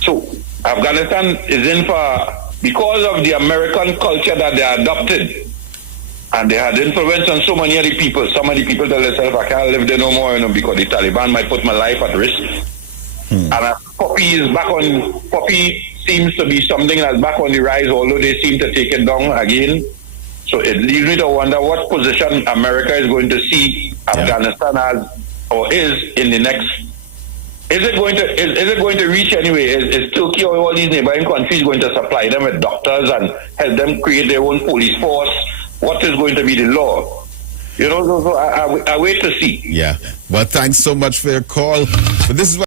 So Afghanistan is in for, because of the American culture that they adopted, and they had influence on so many of the people. Some of the people tell themselves, I can't live there no more, you know, because the Taliban might put my life at risk. And Poppy seems to be something that's back on the rise, although they seem to take it down again. So it leaves me to wonder what position America is going to see Afghanistan as, or is in the next. Is it going to reach anyway? Is Turkey or all these neighboring countries going to supply them with doctors and help them create their own police force? What is going to be the law? You know, so I wait to see. Yeah. Well, thanks so much for your call. But this is what